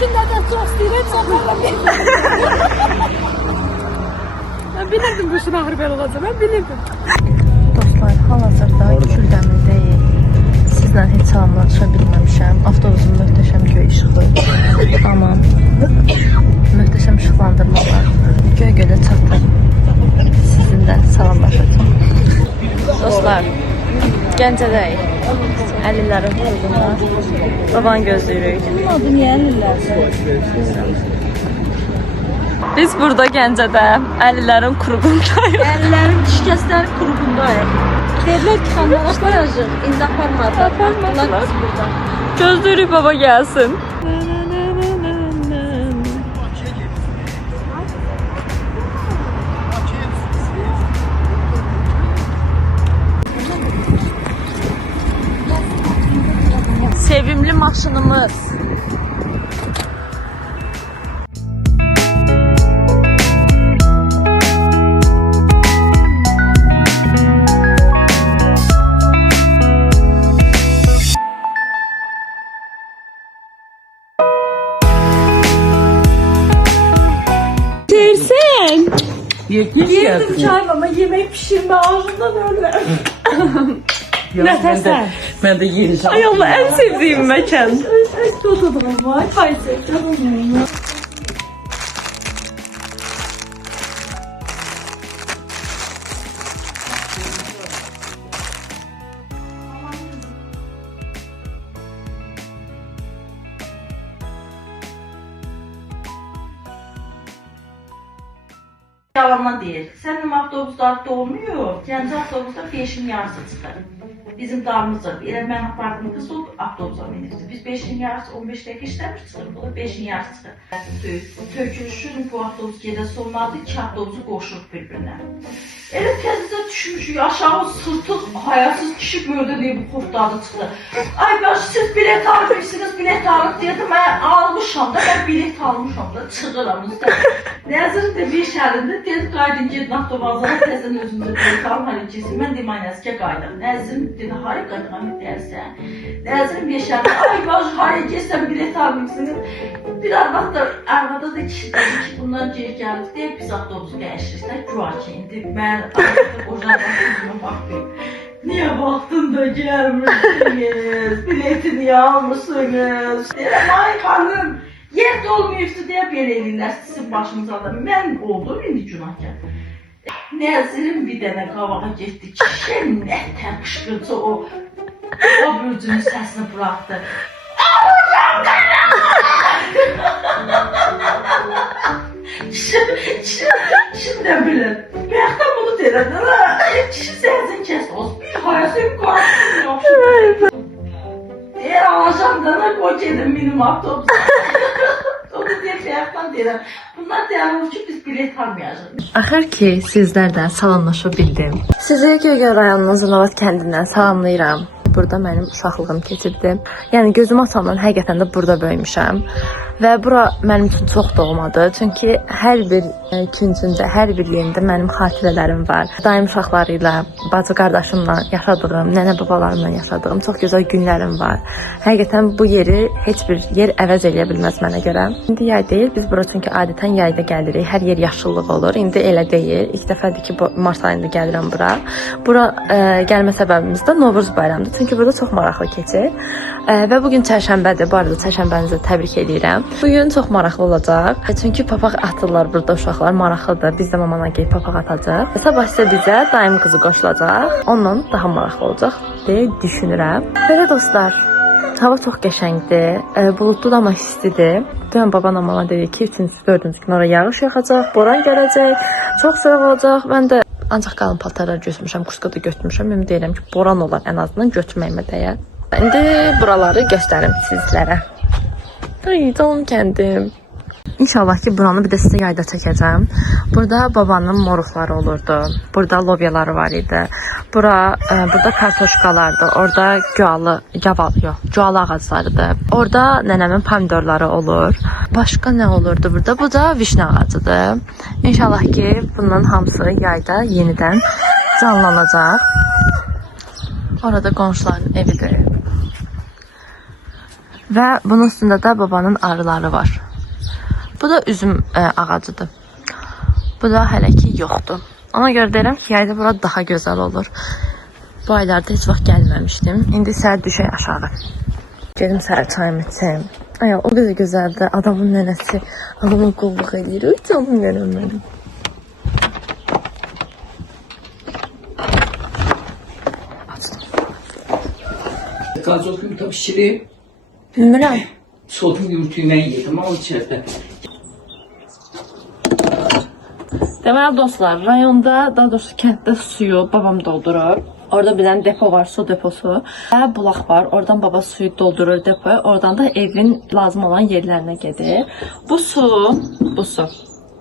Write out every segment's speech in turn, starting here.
İlkində də çox istəyirəm, sonra mən bilirdim bu işin ağır belə olacaq, mən bilirdim. Dostlar, hal-hazırda Küldəmirdəyik. Sizlə heç salamlaşa bilməmişəm. Avtobusun möhtəşəm göy işığı, tamam, möhtəşəm işıqlandırmalar, göy-gölə çatır. Sizinlə salamlaşacağım. Dostlar, Gəncədəyik. Əlillərin qurğunda. Babanı gözləyirik. Bunun adı niyə əlillər? Biz burada Gəncədə əlillərin qurğundayıq. Əlillərin şikəstlərin qurğundayıq. Deyirlər ki, xanlara qoyacaq, indi aparmadı. Aparmadılar biz burada. Gözləyirik baba gəlsin. Sevimli maşınımız. Dersen. Yedim Çay ama yemek pişirme ağzından öyle. Ne dersen? Ben de yiyeceğim. Ay Allah, en sevdiğim mekan. Dodadım var. Çay sevdim. Yalandan değil. Senin avtobuslarda olmuyor. Kendi avtobusda 5'in yarısı çıkar. Bizim damımızda. Eğer ben apardım kız o avtobusa binirdi. Biz 5'in yarısı 15 dakika işlemiş çıkar. Bu da 5'in yarısı çıkar. Tökülüşün bu avtobus gedəsi olmadı ki avtobusu qoşurup birbirine. Elə təzədə düşmüş aşağı sırtı hayasız kişi gördü diye bu kurtladı çıktı. Ay baş siz bilet almışsınız, bilet alın dedim. Ben almışam da, ben bilet almışam da çıkıram üstə. Nəzir de bir şərində dedi qaydın gedin avtobazlara təzən özünüzə bilet alın harekəsi. Mən deyim aynəskə qaydım. Nəzir dedi harı qaydım dersən. Nəzirin bir şərində ay baş harekəsən bilet almışsınız. Bir arvad da arvada da kişi dedi ki bundan geri gəldik deyə biz avtobusu dəyişirsən. Güya ki indi mən ocaqdan üzümə baxdım. Niye baktın da gelmişsiniz? Bileti niye almışsınız? Deyirəm, ay hanım, yer dolmuyubdu deyə belə eləyirlər sizin başınıza da. Mən oldum indi günahkar. Nəzirin bir dənə qavağa getdi. Kişi nə təqışqırca o bürcünün səsini bıraxdı. Ağlayacağım qara! Kişi də bilir. Bayaqdan bunu deyirəm. Kişi səhəzin kəsdi. Bir hayası bir qarşısını yapışır. Deyir, alacağım da qoy gedim benim avtobusa. Onu deyir, bayaqdan deyirəm. Bunlar deyirəm ki, biz bilet almayacağıq. Axır ki, sizlərdən salamlaşa bildim. Sizi Göygöl rayonunun Zınavat kəndindən salamlayıram. Burada mənim uşaqlığım keçirdi. Yəni gözüm açandan həqiqətən də burada böyümüşəm. Və bura mənim üçün çox doğmadır. Çünki hər bir küncündə, hər bir yerində mənim xatirələrim var. Daim uşaqları ilə, bacı qardaşımla yaşadığım, nənə babalarımla yaşadığım çox gözəl günlərim var. Həqiqətən bu yeri heç bir yer əvəz eləyə bilməz mənə görə. İndi yay deyil, biz bura çünki adətən yayda gəlirik. Hər yer yaşıllıq olur. İndi elə deyil. İlk dəfədir ki, mart ayında gəlirəm bura. Bura gəlmə səbəbimiz də Novruz bayramıdır. Çünki burada çox maraqlı keçir. Və bugün çərşənbədir. Bu arada çərşənbənizi təbrik edirəm. Bugün çox maraqlı olacaq. Çünki papaq atırlar burada uşaqlar. Maraqlıdır. Biz də mamana gəlib papaq atacaq. Sabah isə bizə daim qızı qoşulacaq. Ondan daha maraqlı olacaq deyə düşünürəm. Belə dostlar, hava çox qəşəngdir. Buludlu da amma istidir. Dünən babam mama dedi ki, 3-cü, 4-cü gün oraya yağış yağacaq, boran gələcək, çox soyuq olacaq. Mən də ancaq qalın paltarlar götürmüşəm, kuşka da götürmüşəm. Ümid edirəm ki, boran olar ən azından götürməyimə dəyər. İndi buraları göstərim sizlərə. Ay, canım kəndim. İnşallah ki buranı bir də sizə yayda çəkəcəm. Burada babanın moruqları olurdu. Burada lobyaları var idi. Burada kartoşkalardı. Orada gualı ağaclarıdır. Orada nənəmin pomidorları olur. Başqa nə olurdu burada? Bu da vişne ağacıdır. İnşallah ki bunların hamısı yayda yenidən canlanacaq. Orada qonşuların evidir. Və bunun üstündə də babanın arıları var. Bu da üzüm ağacıdır. Bu da hələ ki yoxdur. Ona görə deyirəm ki, yayda bura daha gözəl olur. Bu aylarda heç vaxt gəlməmişdim. İndi səhər düşək aşağı. Gedim səhər çayımı içəyim. Ay, o qədər gözəldir. Adamın nənəsi adamın qulluq edir. Ay, canım nənəm mənim. Gazozlu yumurta pişirip Bilmirəm. soğutum yumurtayı ben yedim ama içeride. Deməli dostlar, rayonda, daha doğrusu kənddə suyu babam doldurur. Orada bir dənə depo var, su deposu. Və bulaq var. Oradan baba suyu doldurur depoya. Oradan da evin lazım olan yerlərinə gedir. Bu su.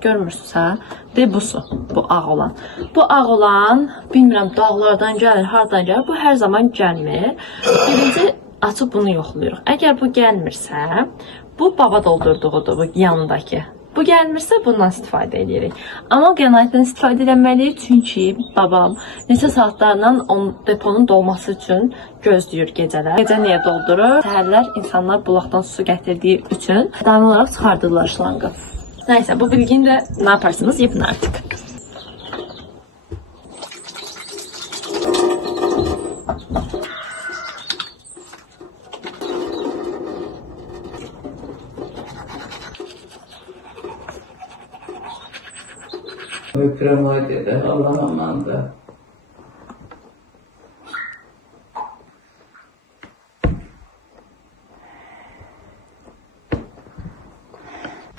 Görmürsünüz hə? De bu su. Bu ağ olan. Bu ağ olan, bilmirəm dağlardan gəlir, hardan gəlir. Bu hər zaman gəlmir. Birinci açıb bunu yoxlayırıq. Əgər bu gəlmirsə, bu baba doldurduğudur, bu yanındakı. Bu gəlmirsə bundan istifadə edirik. Amma qənaətdən istifadə edilməliyik, çünki babam neçə saatlarla deponun dolması üçün gözləyir gecələr. Gecə niyə doldurur? Səhərlər insanlar bulaqdan su gətirdiyi üçün daimi olaraq çıxardırlar şlanqı. Nəysə, bu bilgini də nə yaparsınız, yapın artıq. Öpürəm o dedi, Allah amandı.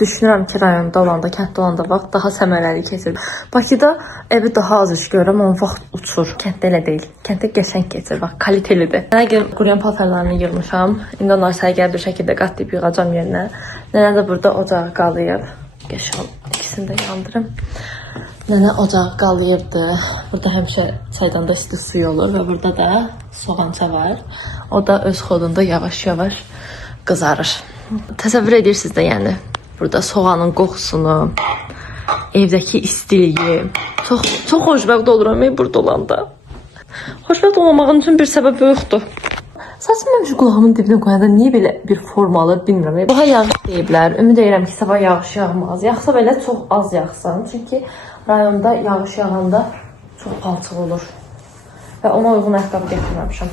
Düşünürəm ki, rayonda olanda, kənddə olanda vaxt daha səmərəli keçir. Bakıda evi daha az iş görürəm, amma vaxt uçur. Kənddə elə deyil. Kənddə qəşəng keçir, bax, kalitelidir. Nənə gün quruyan paltarlarını yığmışam. İndi onları sərgər bir şəkildə qatlayıb yığacam yerinə. Nənə də burada ocağı qalıyıb. Qəşəng ikisini də yandırım. Nənə ocağı qalıyıbdı. Burada həmişə çaydanda isti suyu olur və burada da soğança var. O da öz xodunda yavaş-yavaş qızarır. Təsəvvür edirsiniz də, yəni. Burada soğanın qoxusunu, evdəki istiliyi. Çox xoşbəxt oluram burada olanda. Xoşbəxt olmamağın üçün bir səbəb yoxdur. Saçım mən şu qulağımın dibinə qoyanda niyə belə bir formalı bilmirəm. Daha yağış deyiblər. Ümid edirəm ki, sabah yağış yağmaz. Yağsa belə çox az yağsın. Çünki rayonda yağış yağanda çox palçıq olur. Və ona uyğun ayaqqabı gətirməmişəm.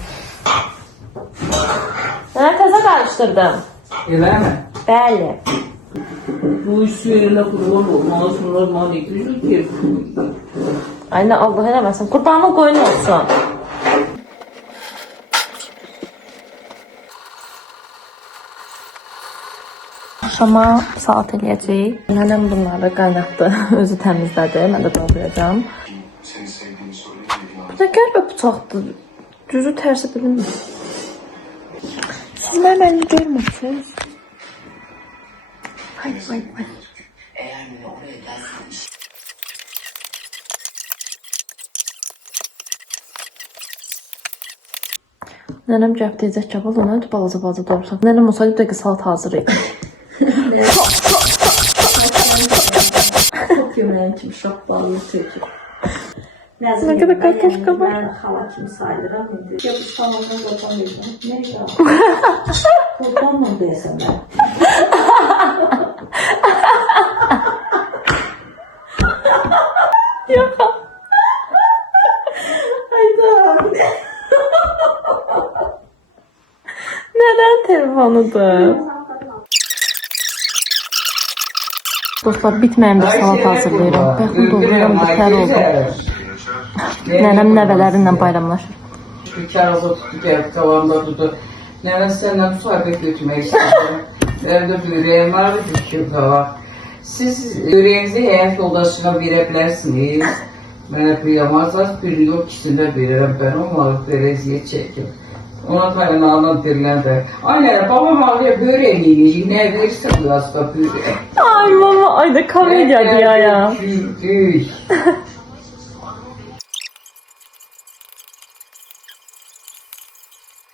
Nə təzə qarışdırdım? Elə mi? Bəli. Bu işi elə qurban olmalı, sonra mani gücü Ay, nə Allah eləməsin. Qurbanın qoyun olsun. Axşama salat eləyəcəyik. Nənəm bunları qaynatdı, özü təmizlədi. Mən də doğrayacağım. Bu da qəribə bıçaqdır. Düzü tərsi bilinmir. Siz mənim əlimi görmürsünüz. Vay. Nənəm gəlib tezək kabal, ona balaca doğursak. Nənəm olsaydı bir dəqiqə salat hazır idi. Çok yemeğin kimi şok balını çekir. Nə qədər qarqaşqa var. Ben hala kimi saydıram indi. Yok, İstanbul'dan qopamayacağım. Neyse. Buradan mı desem ben? Yok. Hayda. Neden telefonudur? Dostlar, bitməyən bir salat hazırlayıram. Baxın, doğrayıram, bitər oldu. Nənəm nəvələrinlə bayramlaşır. Bir karaza tutdu, gəlib tavanda tutdu. Nənə səndən müsahibət götürmək istəyirəm. Evdə börəyim var, bir küp var. Siz börəyinizi həyat yoldaşına verə bilərsiniz. Mənə qıyamazsınız, bir yox ikisində verirəm. Ben onları verəziyyət çəkim. Ona kaynağından dirilen de. Anne babam ağrıya böreğini yiyecek. Ne verirse bu hasta böreği. Ay mama, ay da komedya diyor ya.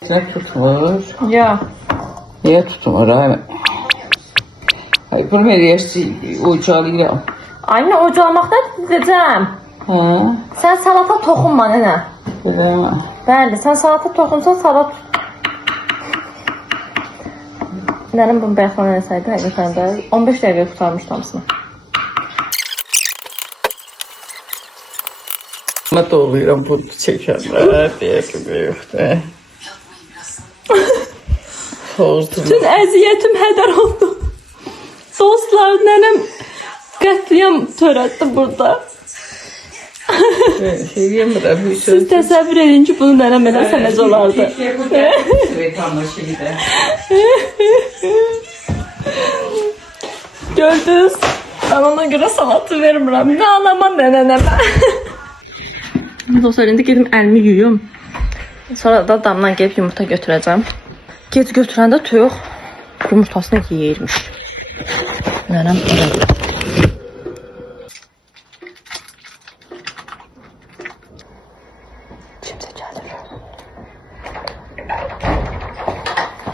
Sen tutmur. Ya. Niye tutmur abi? Ay bunu ne dersin? Ocağıyla. Anne, ocağımaktan dedeceğim. Ha? Sen salata toxunma nənə. Öyle mi? Bəli, sən salata toxunsan, salat. Nənəm bunu bayaqdan eləsəydi, həqiqətən də 15 dəqiqə qurtarmış hamısını. Mat oluyorum bunu çekenler diye gibi yoktu. Soğuzdum. Bütün əziyyətim hədər oldu. Dostlar, nənəm qətliyam törətdi burada. Şey diyemiyorum. Siz təsəvvür edin ki, bunu nənəm eləsə necə olardı. Reklamla şeyde. Gördünüz, ben ona göre salatı vermirəm. Ne anama ne nənəmə. Dostlar, indi gedim əlimi yuyum. Sonra da damdan gelip yumurta götürəcəm. Gec götürəndə toyuq yumurtasını yeyirmiş. Nənəm elə. Kimsə gəlir.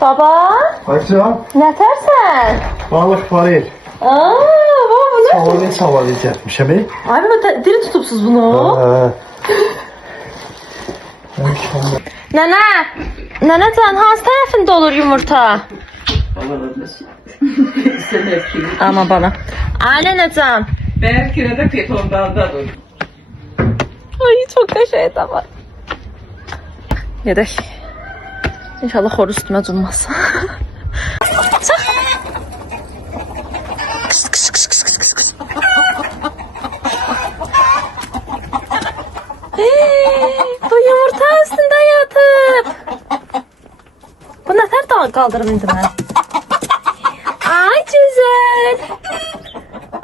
Baba, Hacım, nətərsən? balık varil. Baba bu nə? Savalı yapmışım. Ay baba, diri tutubsuz bunu. Nənə, nənəcan, hansı tərəfində olur yumurta? Ama bana. Ay nənəcan. Belki de petondandadır. Ay çok da şey de var. Yedek. İnşallah xor üstüme durmaz. Çık. Bu yumurta üstünde yatıp. Bu nefer daha kaldırım indi ben. Ay güzel.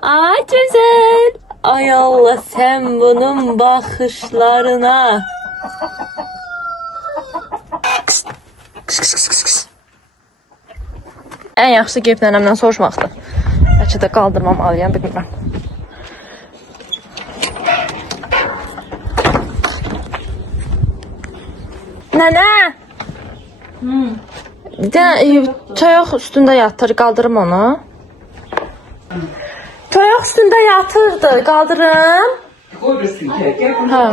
Ay güzel. Ay Allah, sen bunun bakışlarına. En yaxşı gelip nənəmdən soruşmaqdır. Bəlkə də qaldırmamalıyam, bilmirəm. Nənə! Toyuq üstündə yatır, qaldırım onu. Toyuq üstündə yatırdı, qaldırım. Koyursun ki. Ha.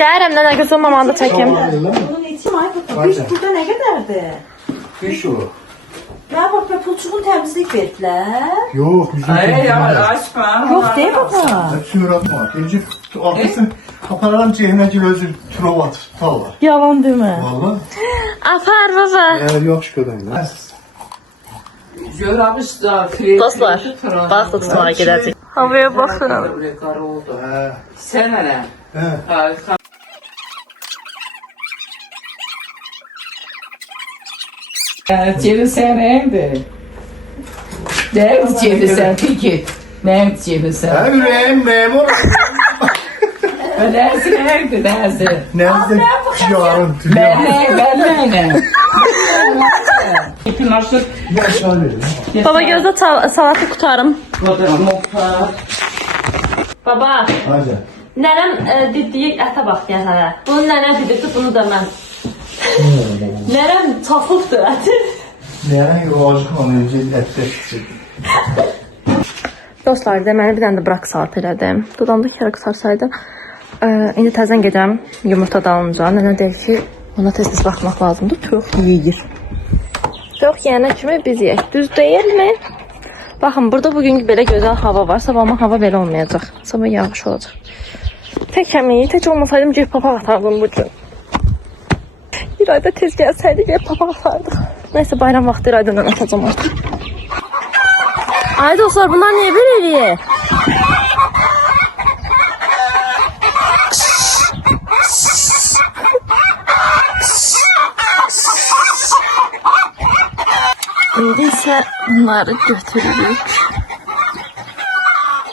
Gəlirəm nənə, gözüm mamanı da çəkim. Bunun içi Biz burada ne kadardı? Fiş o. Ya bak be pulçuğun temizlik verdiler. Yok, bizim Ay ya açma. Yok değil baba. Hepsini bırakma. Gece arkasın kapararan cehennecil özür trovat tutarlar. Yalan deme. Valla. Apar baba. Eğer yok şu kadar. Görəmiş da. Dostlar, balıqla tutmağa gedəcək. Havaya baxın. Qara oldu. He. Sən nə? He. Cebin sen neydi? Neydi cebin sen? Peki. Neydi cebin sen? He yüreğim memur. Neydi neydi? Nerede yarın Ben ne? İpin açtık. Yaşar verin. Baba gözdə salatı qutarım. Muhtar. Baba, Hadi. nənəm dediyi ətə bax gəl hələ. Bunu nənə dedirdi, bunu da mən. Nənəm çapıqdır əti. Neren yuvacık onu önce etle. Dostlar, deməli bir dənə də bırak salat elədim. Dudamda kərə qısarsaydı. İndi təzən gedəm yumurta dalınca. Nənə deyir ki, ona tez-tez baxmaq lazımdır. Çox yeyir. Çox yeyənə kimi biz yeyək. Düz deyilmi? Baxın, burada bugün belə gözəl hava var. Sabahıma hava belə olmayacaq. Sabah yağış olacaq. Tək əmeyi, tək olmasaydım gelip papaq atardım bu gün. Bir ayda tez gəlsəydi gelip papaq atardıq. Neyse, bayram vaxtı bir aydan atacağım artıq. Ay dostlar, bunlar niye böyle eləyir? İndi isə bunları götürürük.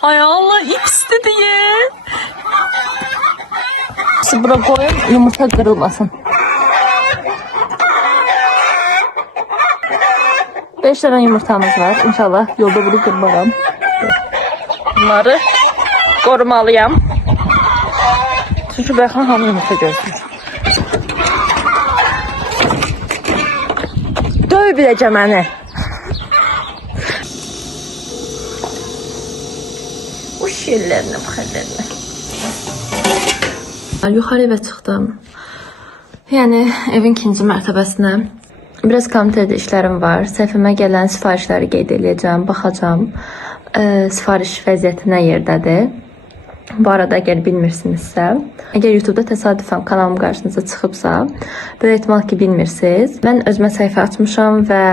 Ay Allah, ikisi de değil. Şimdi bura koyun, yumurta kırılmasın. 5 tane yumurtamız var. İnşallah yolda bunu kırmaram. Bunları korumalıyam. Çünkü Bəyxan hamı yumurta gözlür. Döv biləcəm məni. Uş yerlərinə, bax yerlərinə. Yuxarı evə çıxdım. Yəni evin ikinci mərtəbəsinə. Biraz komitədə işlərim var. Səhifəmə gələn sifarişləri qeyd edəcəm, baxacağam. Sifariş vəziyyəti nə yerdədir? Bu arada əgər bilmirsinizsə, əgər YouTube-da təsadüfən kanalım qarşınıza çıxıbsa, böyük ehtimal ki bilmirsiniz. Mən özümə səhifə açmışam və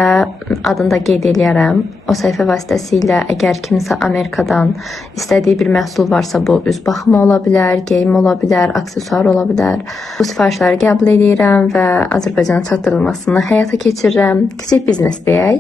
adını da qeyd eləyərəm. O səhifə vasitəsilə əgər kimsə Amerikadan istədiyi bir məhsul varsa, bu üz baxımı ola bilər, geyim ola bilər, aksesuar ola bilər. Bu sifarişləri qəbul edirəm və Azərbaycana çatdırılmasını həyata keçirirəm. Kiçik biznes deyək.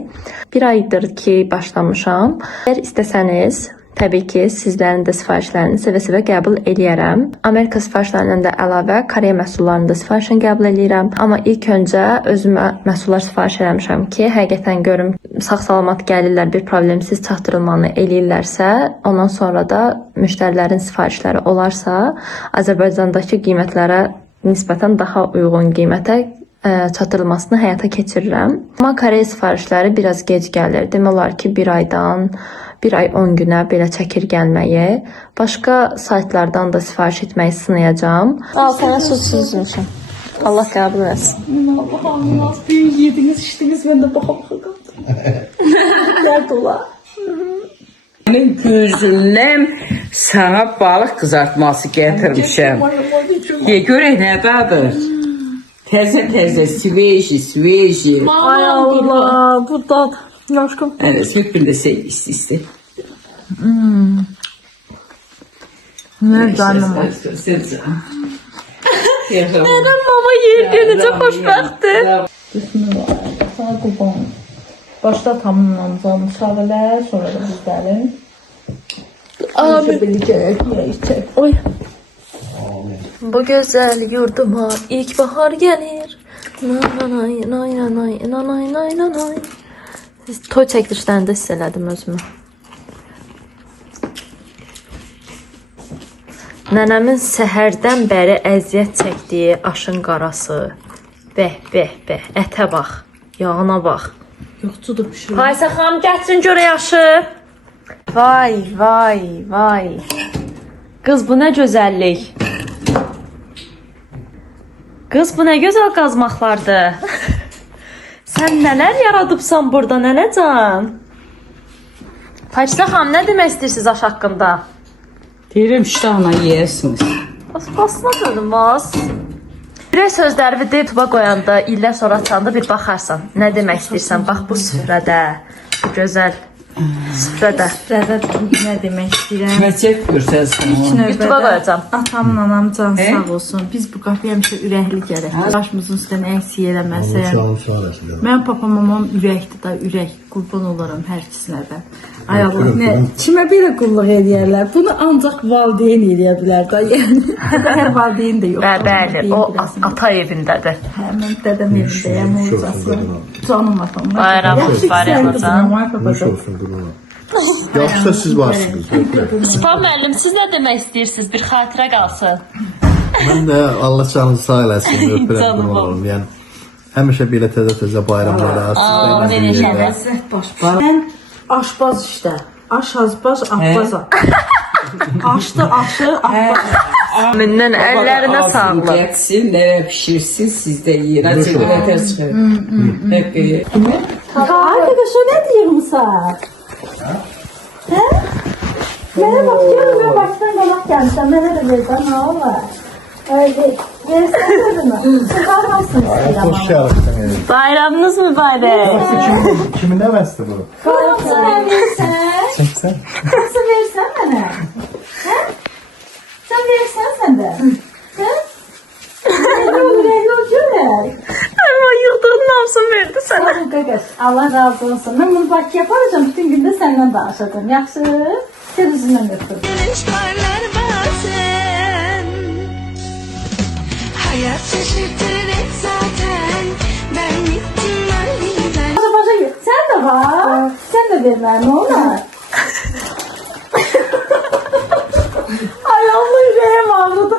Bir aydır ki başlamışam. Əgər istəsəniz, təbii ki, sizlərin də sifarişlərini sevə-sevə qəbul eləyərəm. Amerika sifarişlərindən də əlavə Koreya məhsullarını da sifarişini qəbul eləyirəm. Amma ilk öncə özümə məhsullar sifariş eləmişəm ki, həqiqətən görüm sağ-salamat gəlirlər, bir problemsiz çatdırılmanı eləyirlərsə, ondan sonra da müştərilərin sifarişləri olarsa, Azərbaycandakı qiymətlərə nisbətən daha uyğun qiymətə çatdırılmasını həyata keçirirəm. Amma Koreya sifarişləri biraz gec gəlir. Demək olar ki, bir ay 10 günə belə çəkir gəlməyi. Başqa saytlardan da sifariş etməyi sınayacağam. Al, sənə susuzmuşum. Allah qəbul etsin. Allah, yediniz, içdiniz, mən də baxam. Dərd ola. Benim gözümden sana balık kızartması getirmişim. Ye görək nə dadır. Təzə sveji. Ay Allah, bu dad. Aşkım. Evet, süpün de sevgisi. Ne canım. Neden mama yedi? Necə xoşbəxtdir. Sağ qurban. Başda tamamlanacaq müşavilə, sonra da biz gəlin. Amin. Oy. Bu gözəl yurduma ilk bahar gəlir. Nanay, nay, nanay, nanay, nay, nanay. Toy çəkilişlərində hiss elədim özümü. Nənəmin səhərdən bəri əziyyət çəkdiyi aşın qarası. Bəh, bəh, bəh. Ətə bax, yağına bax. Yoxçudur pişir. Faysə xanım, gətirin görək aşı. Vay, vay, vay. Qız, bu nə gözəllik. Qız, bu nə gözəl qazmaqlardır. Sən nələr yaradıbsan burada, nənəcan? Faysə xanım, nə demək istəyirsiniz aş haqqında? Deyirəm, iştahla yeyirsiniz. Basına dönülmez. Ürək sözlərimi de tuba qoyanda, illər sonra açanda bir baxarsan. Nə demək istəyirsən? Bax bu süfrədə, bu gözəl süfrədə. Süfrədə nə demək istəyirəm? Nə çəkmirsiniz? YouTube'a qoyacağam. Atamla anam can sağ olsun. Biz bu qapıya həmişə ürəkli gələk. Başımızın üstdən əksik eləməsən. Mən papam mamam ürəkdir da, ürək. Qurban olaram hər ikisinə də. Ay Allah, nə? Kimə belə qulluq edərlər? Bunu ancaq valideyn eləyə bilər da. Yəni hər valideyn də yox. Bəli, o ata evindədir. Hə, mən dədəm evindəyəm, olacaqsın. Canım atam. Bayramınız mübarək olsun. Yaxşısa siz varsınız. Spa müəllim, siz nə demək istəyirsiniz? Bir xatirə qalsın. Mən də Allah canınızı sağ eləsin. Öpürəm bunu olalım. Yəni həmişə belə təzə bayramlarda Mən aşbaz işte. Aşbaz, aşbaz. Aşdı, aşı, aşbaz. Mündən əllərinə sağlıq. Geçsin, nereye pişirsin, siz de yiyin. Hadi böyle ters çıkın. Hep iyi. Arkadaş o ne diyorum sana? He? Mənə bak, görüm ben baştan qalaq gəlmişəm. Mənə də verdən, nə olar? Öyle, versən sözümü. Sıxarmasın istəyirəm. Hoş geldin. Bayramınız mübarək. Kimin nəvəsi bu? Nasıl versən? Çəksən. Nasıl versən mənə? He? Sen versən sən də? He? Öyle görər. Ama yıldığın namsın verdi sənə. Sağ ol qaqaş, Allah razı olsun. Mən bunu Bakıya aparacağım, bütün gün də səndən danışacağım. Yaxşı? Gel üzündən öpürüm. Hayat şaşırtır hep zaten. Ben gittim ben. Sen de var. Sen de ver ne olur. Ay Allah yüreğim ağrıdı.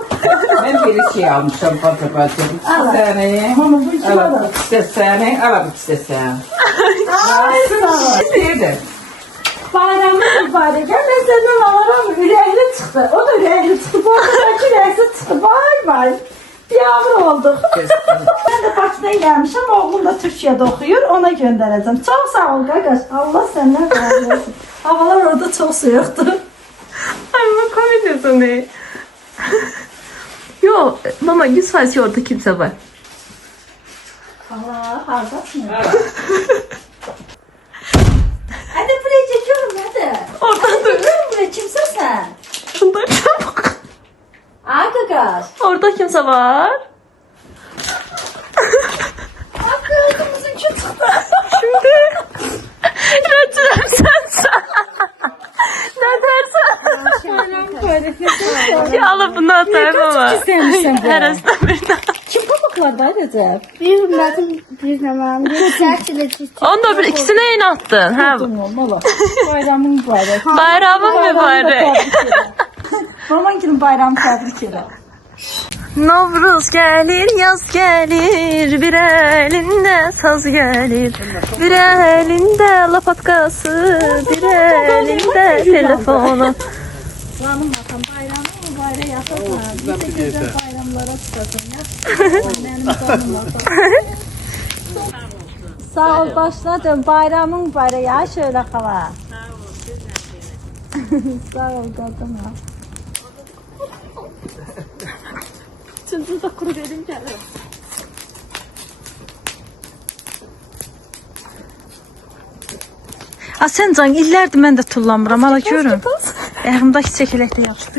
Ben bir şey almışım patapatım. Al. İki tane. Mama bu iki Al var. iki tane. Al iki tane. Ay sağ ol. İsteydim. Bayramı mübarek. Ben senden alırım. Yüreğli çıktı. O da yüreğli çıktı. Bu arada yüreğli çıktı. Vay vay. Yavru olduk. Ben de Bakıdan gelmişim. Oğlum da Türkiye'de okuyor. Ona göndereceğim. Çok sağ ol Gagaş. Allah senden razı olsun. Havalar orada çok soğuktu. Ay bu komediyorsun ne? Yo mama 100% orada kimse var. Allah hardasın. Hadi buraya çekiyorum hadi. Oradan dur. Buraya kimse sen? Şundan çabuk. Aa Gagaş. Orada kimse var. Kızımızın küçük. Şimdi. Rötürem sensen. Ne dersen. Ya Allah bunu atayım ama. Her esnafırda. Kim pamuklardaydı Recep? Bir Murat'ın bir zamanı bir serçeli Onda bir ikisine yeni attın. Ha. Olmalı. Bayramın mübarek. Bayramın mübarek. Mamankinin bayramı tebrik eder. Novruz gelir, yaz gelir, bir elinde saz gelir, bir elinde lapatkası, bir elinde telefonu. Canım bakan bayramı mübarek yapasın. Bize güzel bayramlara çıkasın ya. Benim canım bakan. Sağ ol başladım. Bayramın mübarek ya şöyle kala. Sağ ol kadın ha. Şimdi de kuru verin gelir. Sen can illərdir mən də tullanmıram. Hala görün. Ayağımdakı çəkiləkdə yaxşı.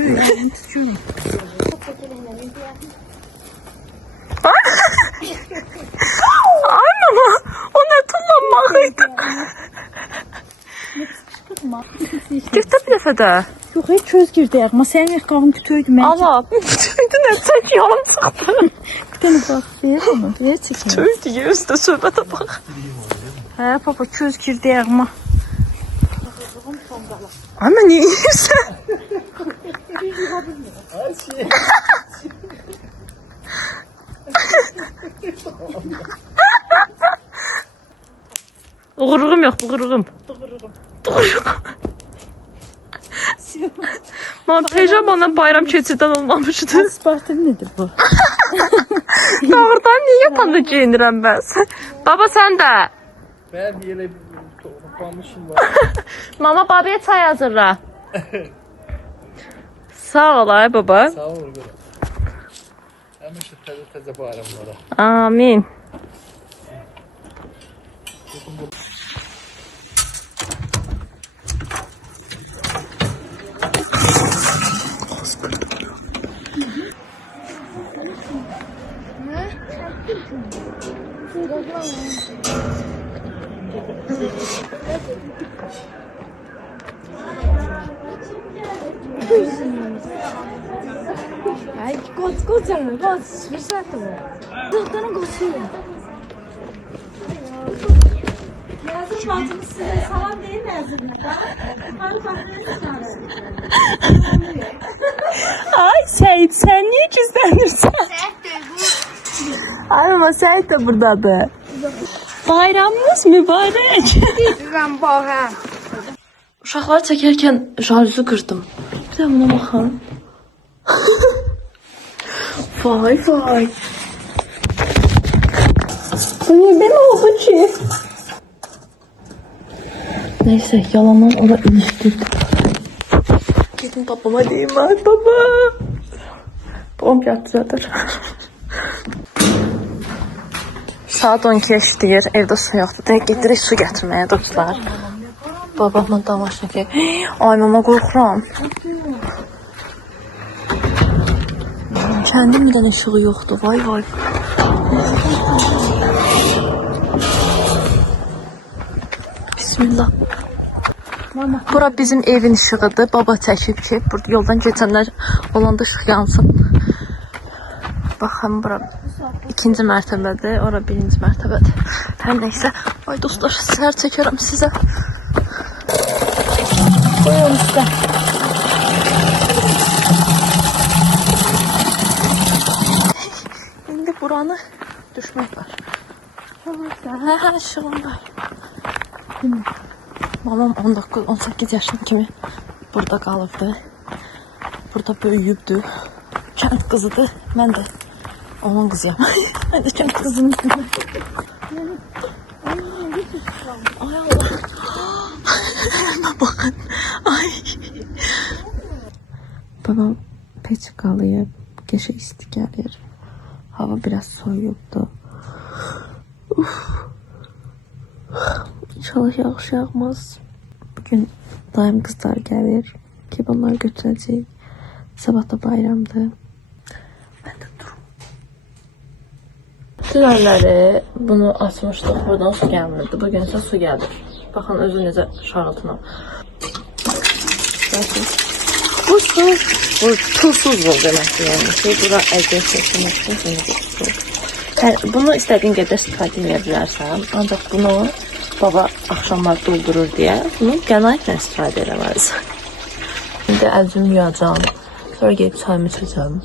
Ay mama, o ne tullanmalıydı. Gifte bir dəfə də. Yox, heç köz girdi ayağıma. Sənin ayaqqabın kütüydü mən. Allah, tüydü ne çək, yalım çıxdı. Bir dənə bax, ver onu, ver çəkin. Tüydü, üstə söhbətə bax. Hə, papa, köz girdi ayağıma. Ana, niye yiyirsən? Uğuruğum yok, uğuruğum. Mama pijamana bayram keçirdən olmamışdı. Spartil nedir bu? Doğrudan niye yatanda giyinirəm ben? Baba sen de. Ben yine toplamışım var. Mama babaya çay hazırla. Sağ ol ay baba. Sağ ol böyle. Hemen şu teze bayramlara. Amin. Ay, kocaman, bir saat mi? Doktorun koşuyor. Yazın bacımız size salam değil mi yazın? Hadi bakın. Ay Seyit sen niye gizlenirsen? Ay ama Seyit de buradadır. Bayramınız mübarek. Ben bağım. Uşaqları çəkərkən jaluzu qırdım. Bir də buna baxın. Vay vay. Neden oldu ki? Neyse yalandan ona iliştirdim. Gidin babama diyeyim ay baba. Babam yatıdadır. Saat 12 işləyir, evdə su yoxdur. Deyək gedirik su gətirməyə dostlar. Babamla damaşa ki. Ay mama qorxuram. Kendim bir dənə işığı yoxdur. Vay vay. Bismillah. Bura bizim evin işığıdır. Baba çəkib ki, burada yoldan keçənlər olanda işıq yansın. Baxın bura ikinci mərtəbədir, ora birinci mərtəbədir. Hər neysə, ay dostlar, səhər çəkərəm sizə. Buyurun usta. İndi buranı düşmək var. Hə, işığım var. Mamam 19-18 yaşım kimi burada qalıbdı. Burada böyüyübdü. Kənd qızıdır. Mən də Aman kızım. Hadi çok kızım. Ay Allah. Bakın. Ay. Babam peçkalıyıb. Geçe isti gəlir. Hava biraz soyubdu. İnşallah yağış yağmaz. Bugün daim kızlar gəlir. Ki bunları götürəcək. Sabah da bayramdır. Ben de durum. Dünərləri bunu açmışdıq. Buradan su gəlmirdi. Bugün ise su gəlir. Baxın özü necə şarıltına. Bu su, bu tuzsuzdur deməkdir yəni ki, bura əziyyət çəkmək üçün tuzsuz. Bunu istədiyin qədər istifadə edə bilərsən, ancaq bunu baba axşamlar doldurur deyə bunu qənaətlə istifadə eləməlisən. İndi əlcimi yuyacağım, sonra gedib çayımı içəcəm.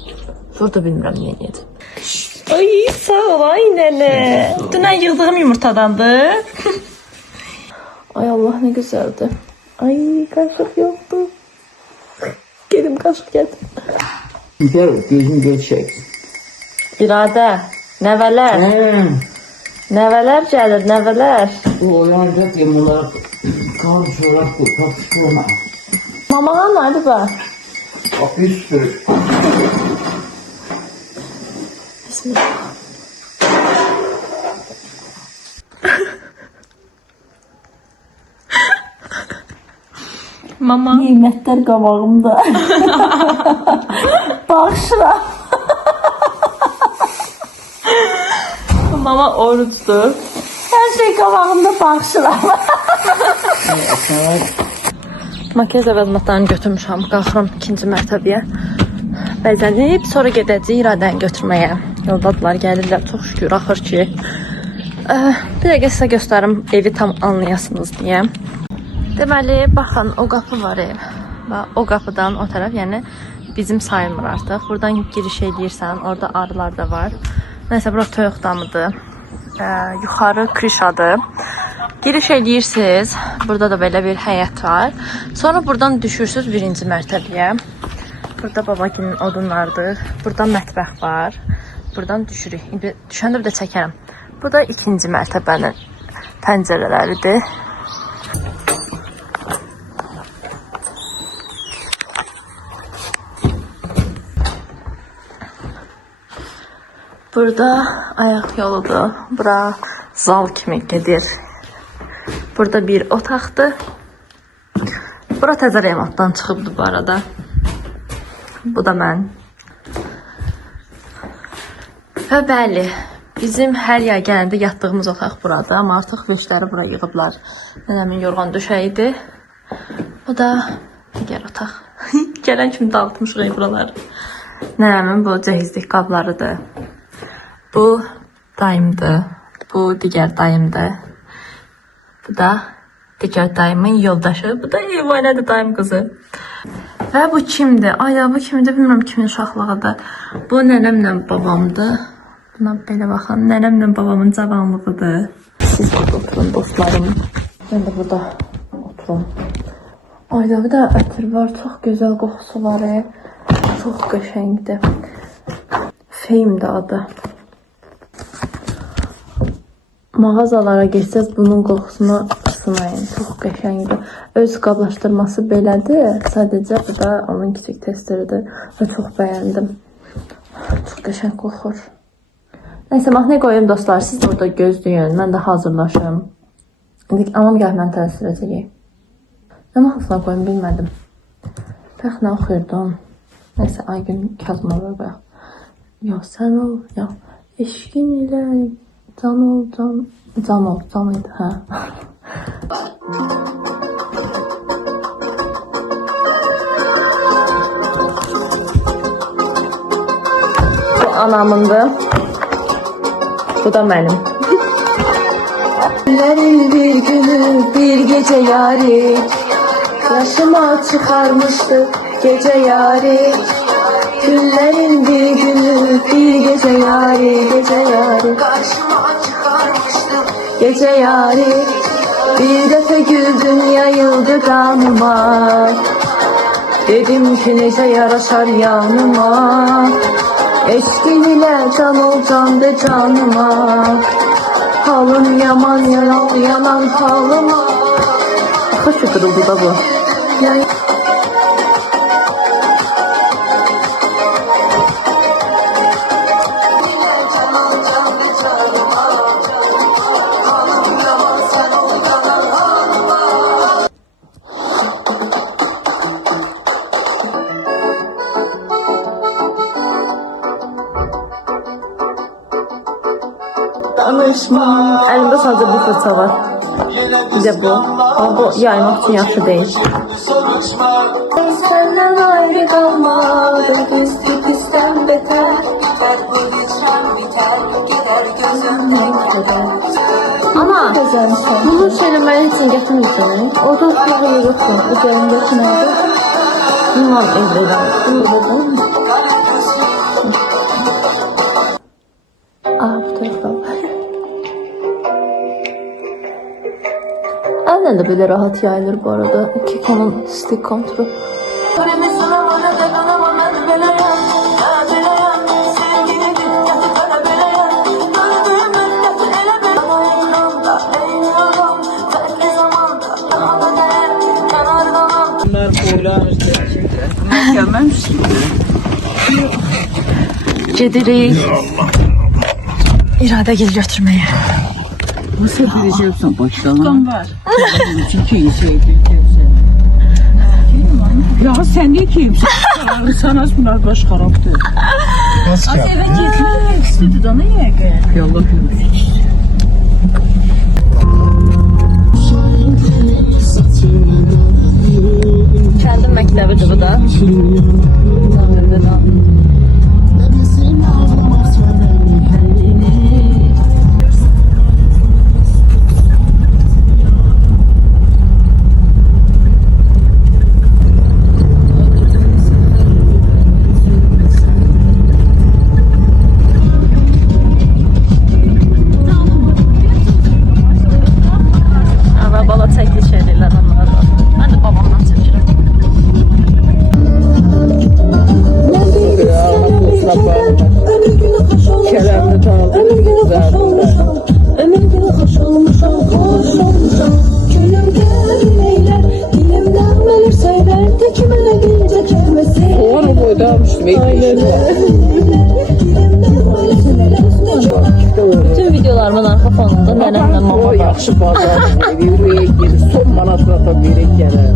Burada bilmirəm nə edəcəm. Ay sağ ol ay nənə. Dünən yığdığım yumurtadandır. Ay Allah ne güzeldi. Ay kaşık yoktu. Gelim kaşık getir. Güzel, gözün geçecek. İradə, nəvələr. Nəvələr gəlir, nəvələr. Bu oyanacak ya bunlar kan çorap bu, tatlı. Mamağa nerede bak? Bak bir sürü. Bismillah. Mama. Nimetler qabağımda. Bağışla. Mama oruçdur. Her şey qabağımda bağışla. Makyaj əvəzmatlarını götürmüşəm. Qalxıram ikinci mərtəbəyə. Bəzənib sonra gedəcəyik İradəni götürməyə. Yoldadılar, gəlirlər. Çox şükür, axır ki. Bir dəqiqə sizə göstərim evi tam anlayasınız deyə. Deməli, baxın, o qapı var ev. Və o qapıdan o tərəf, yəni bizim sayılmır artıq. Buradan giriş edirsən, orada arılar da var. Nəysə, bura toyuq damıdır. Yuxarı krişadır. Giriş edirsiniz. Burada da belə bir həyət var. Sonra buradan düşürsünüz birinci mərtəbəyə. Burada babagilin odunlardır. Burada mətbəx var. Buradan düşürük. İndi düşəndə bir də çəkərəm. Burada ikinci mərtəbənin pəncərələridir. Burada ayaq yoludur. Bura zal kimi gedir. Burada bir otaqdır. Bura təzə remontdan çıxıbdı bu arada. Bu da mən. Və bəli, bizim hər yay gələndə yatdığımız otaq buradır. Amma artıq veşləri bura yığıblar. Nənəmin yorğan döşəyidir. Bu da digər otaq. Gələn kimi dağıtmışıq buraları. Nənəmin bu cəhizlik qablarıdır. Bu dayımdır. Bu digər dayımdır. Bu da digər dayımın yoldaşı. Bu da Eyvanədir dayım qızı. Və bu kimdir? Ay ya bu kimdir? Bilmirəm kimin uşaqlığıdır. Bu nənəmlə babamdır. Buna belə baxın. Nənəmlə babamın cavanlığıdır. Siz burada oturun dostlarım. Mən də burada oturum. Ay da bir də ətir var. Çox gözəl qoxusu var. Çox qəşəngdir. Feymdir adı. Mağazalara geçsəz bunun qoxusunu sınayın. Çox qəşəngdir. Öz qablaşdırması belədir. Sadəcə bu da onun kiçik testeridir. Və çox bəyəndim. Çox qəşəng qoxur. Nəysə, mahnə qoyum dostlar. Siz de orada gözləyin. Mən də hazırlaşım. İndi anam gəl mən təsirəcəyik. Nə mahnısına qoyum bilmədim. Bəx nə oxuyurdum. Nəysə, Aygün Kazmaları qoyaq. Ya sən ol, ya eşqin ilə can ol, can ol, can idi, hə. Bu anamındır. Bu da mənim. Günlərin bir günü, bir gecə yari, yaşıma çıxarmışdı gecə yari. Günlerin bir günü, bir gece yari, gece yari. Karşıma çıkarmıştım gece yari. Bir defa güldün yayıldı kanıma. Dedim ki nece yaraşar yanıma. Eşkin ile can ol can de canıma. Halım yaman yaralı yanan halıma. Kaç kırıldı da bu. Yani... Danışma. Elimde sadece bir fırça var. Bir de bu. Ama bu yaymak için yaxşı değil. Senden ayrı kalmadı. Pislik istem beter. Ana, bunu söylemeli için getirmişsin. Orada oturmağa yer yoksun. Üzerindeki nerede? Bundan evliyim. Bunu da bu tarafa. Aynen de böyle rahat yayılır bu arada. Keko'nun stick kontrol. Gedirik. İrade gel götürmeye. Nasıl bileceksin başlama? Var. Çünkü şey ya sen ne kimsin? Sen az bunlar baş karakter. Nasıl ya? Evet gitmek istedi de ne yege? Yallah Kendi mektebidir bu da. Bala çəkiliş edirlər onlara. Mən də babamdan çəkirəm. Kerem'le tanıdım. Ömür günü hoş olmuşam, hoş olmuşam. Gülüm gelmeyler, dilimden gelir söyler. Tekimene gelince kelmesi. Onu boydamıştım. Bütün videolarımın arka fonunda nənəmlə mama O var. yaxşı bazar. Yürüye gelir. Son manatına da verek gelir.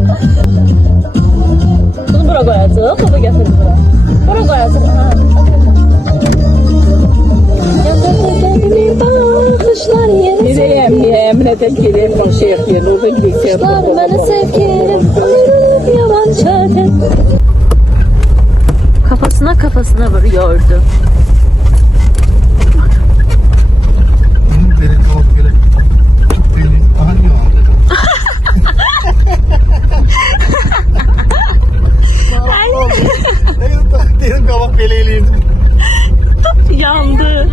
Bunu bura qoyacaq, baba gətirdi bura. Bura qoyacaq, ha. Yanında bakışlar yeri. Gireyim, Emine de gireyim. Başlayık yerine. Orada gireyim. Bakışlar beni sevgilim. Ayrılık yalan çare. Kafasına vuruyordu. Benim kavak böyle. Benim hangi anda? Benim kavak beleyliyim. Yandı.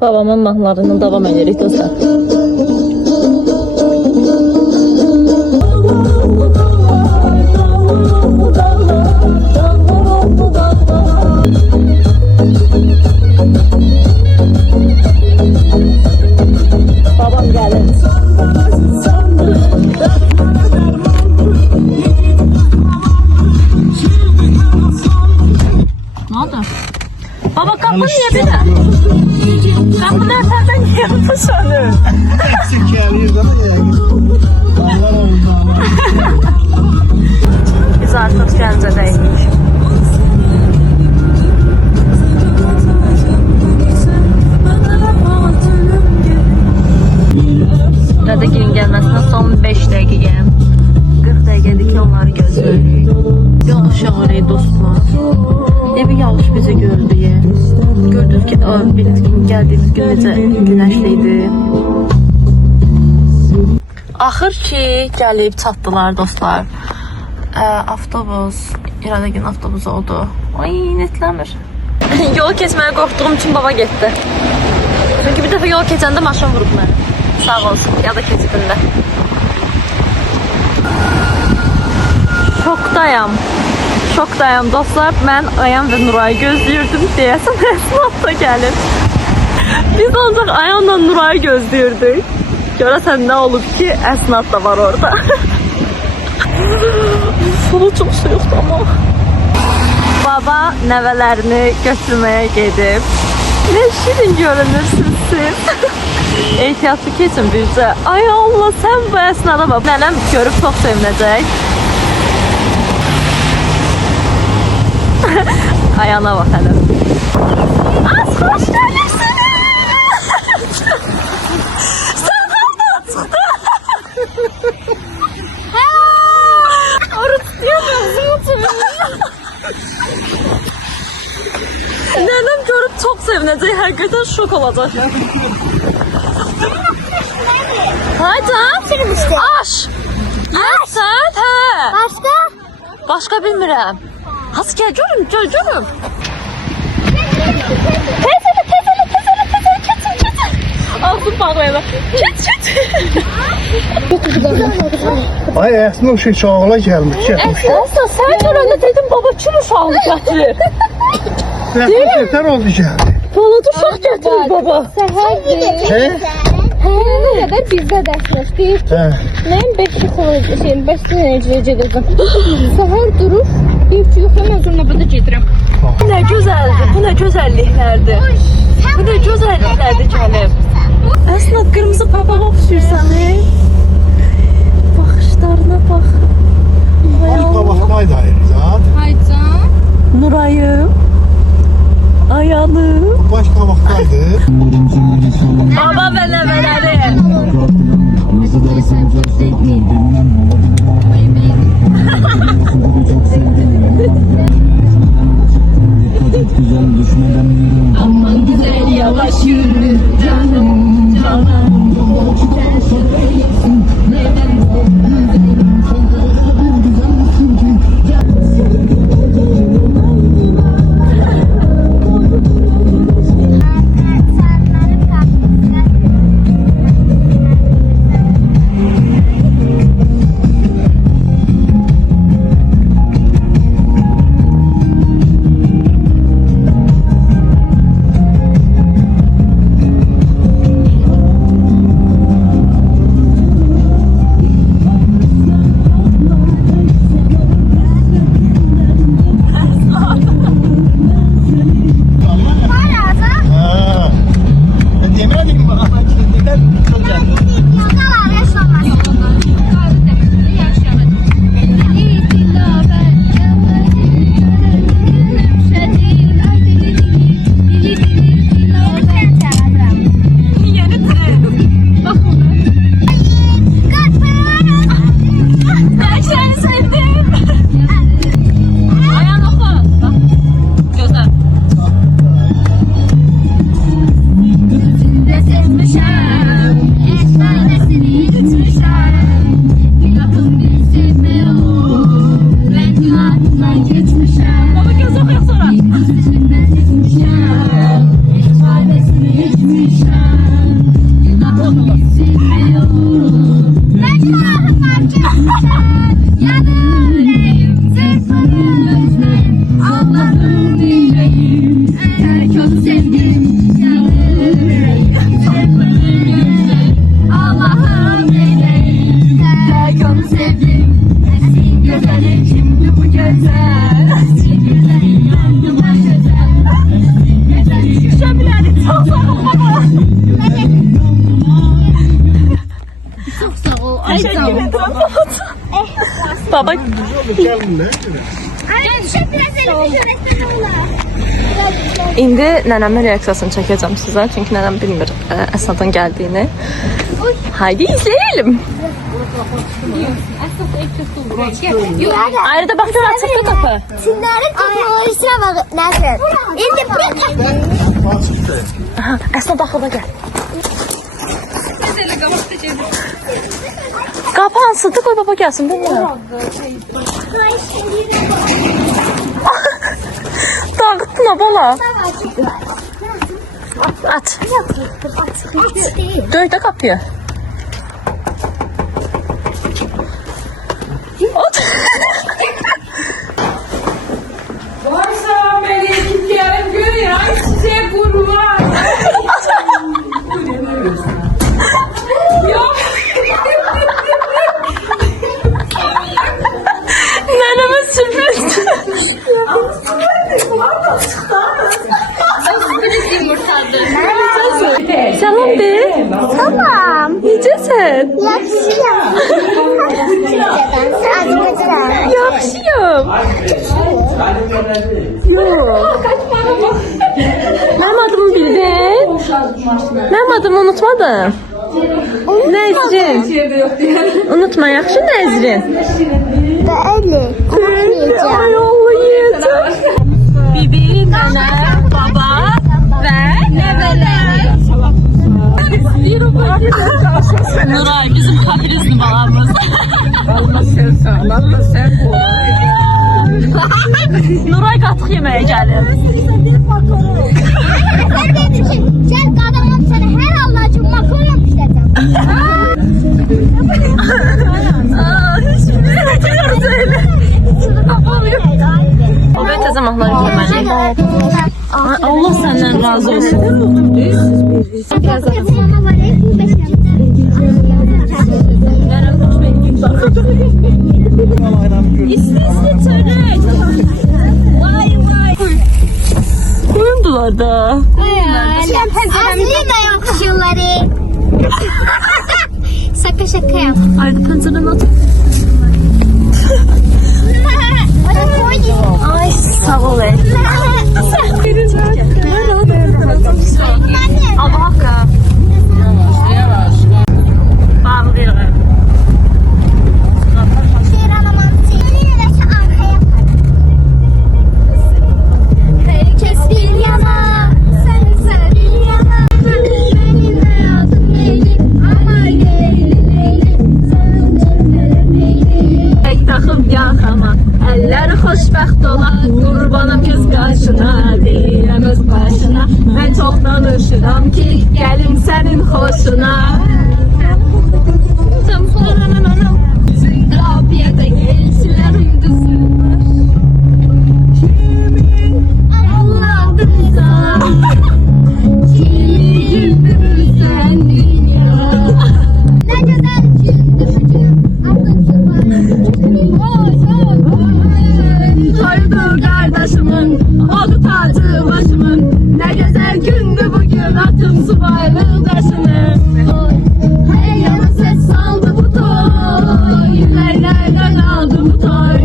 Babamın mahnılarından devam edirik dostlar. Babam gelir. Ne oldu? Baba kapı niye bir de? Kapı nereden niye yapışanı? Biz artık Gəncədəyik. Rədəgilin gəlməsinə son 5 dəqiqə. 40 dəqiqədir ki, onları gözləyirik. Yağış yağırıq dostlar. Evi yağış bizi gördü. Gördük ki, geldiğimiz gün necə günəşli idi. Axır ki, gəlib çatdılar dostlar. Avtobus, İradəgin avtobusu oldu. Ay, netləmir. Yol keçməyə qorxduğum üçün baba getdi. Çünki bir dəfə yol keçəndə maşın vurub məni. Sağ olsun, ya da keçidində. Şokdayam. şokdayım dostlar. Mən Ayan və Nurayı gözləyirdim. Deyəsən Əsnaf da gəlir. Biz ancaq Ayanla Nurayı gözləyirdik. Görəsən nə olub ki, Əsnaf da var orada. Solu çox soyuqdur ama. Baba nəvələrini götürməyə gedib. Ne şirin görünürsünüz siz. Ehtiyatlı keçin bircə. Ay Allah, sən bu əsnada bak. Nənəm görüb çox sevinəcək. Ayağına bak hələ. Az xoş gəlirsin. Sən qaldan çıxdın. Arı tutuyor ağzımı. Nənəm görüb çox sevinəcək. Həqiqətən şok olacaq. Hayda. Film işte. Aş. Sən? Hə. Başka? Başqa bilmirəm. Has gəl görüm, görüm. Ağzım bağlayla. Ay Əsnə o şey uşağına gəlmiş, getmiş. Sən görəndə dedim baba kim uşağını gətirir? Əsnə yeter oldu gəldi. Balaca uşaq gətirir baba. He? Ne kadar bizde dersiniz ki He. neyin 5 şeyin 5 seneciye gedəcəm. Səhər durur, deyir ki, yox, mən sonra burada gedirəm. Bu nə gözəldir, bu nə gözəlliklərdir. Bu nə gözəlliklərdir gəlib. Əslində qırmızı papağa oxşuyursan, baxışlarına bax. Ay qabaqdaydı Ayrızat. Haycan. Nurayı, Ayanı. Baş qabaqdaydı. Baba və nəvələri. Aman güzel yavaş yürü canım canım. Baba indi nənəmin reaksiyasını çəkəcəm sizə, çünki nənəm bilmir Əsnadın gəldiyini. Haydi izleyelim. Ayrıca bak gör açıqda qapı. Çinlerin teknolojisine bak Nəsr. İndi bir Əsnad daxıda gəl. Qapı hansıdır? Qoy baba gəlsin, bilmirəm. Dağıtma bala. Aç. Döy də qapıyı. Aç. Yaxşıyam. Yox. Mənim adımı bildin? Mənim adımı unutmadın? Nəzrin. Unutma, yaxşı Nəzrin. Bəli. Ay Allah yiyəcək. Bibi, nənə, baba və nəvələr. Nuray, bizim kafirizli balamız. Allah sen sağ, Allah sen koru. Nuray qatıq yeməyə gəlir. Sen benim için gel qadınım sənə hər Allah üçün makron yapışdıracağım. O ben təzə mahnıları görməliyim. Allah səndən razı olsun. Koyundular da. Azlayın da yakışıyorları. Şaka şaka yap. Ayda pencereden at. Ay sağ ol. Allah hakkı. Bağlayalım. Herkes bir yana, sen bir yana. Benim hayatım neydi? Ama neydi? Tek takım yakama, eller xoşbəxt olar. Qurbanım göz qaşına, deyirəm öz başına. Mən çox danışıram ki, gəlim sənin xoşuna. Rabiyədə gelçilərim düzülmür. Allah'ımsa, kimi güldürürsən dünya. Ne güzel güldürücü, Soydu kardeşimin, oldu tacı başımın. Ne güzel gündü bugün, atım subaylık taşını. Hey yana ses saldı bu toy, yüreğlerden aldı bu toy.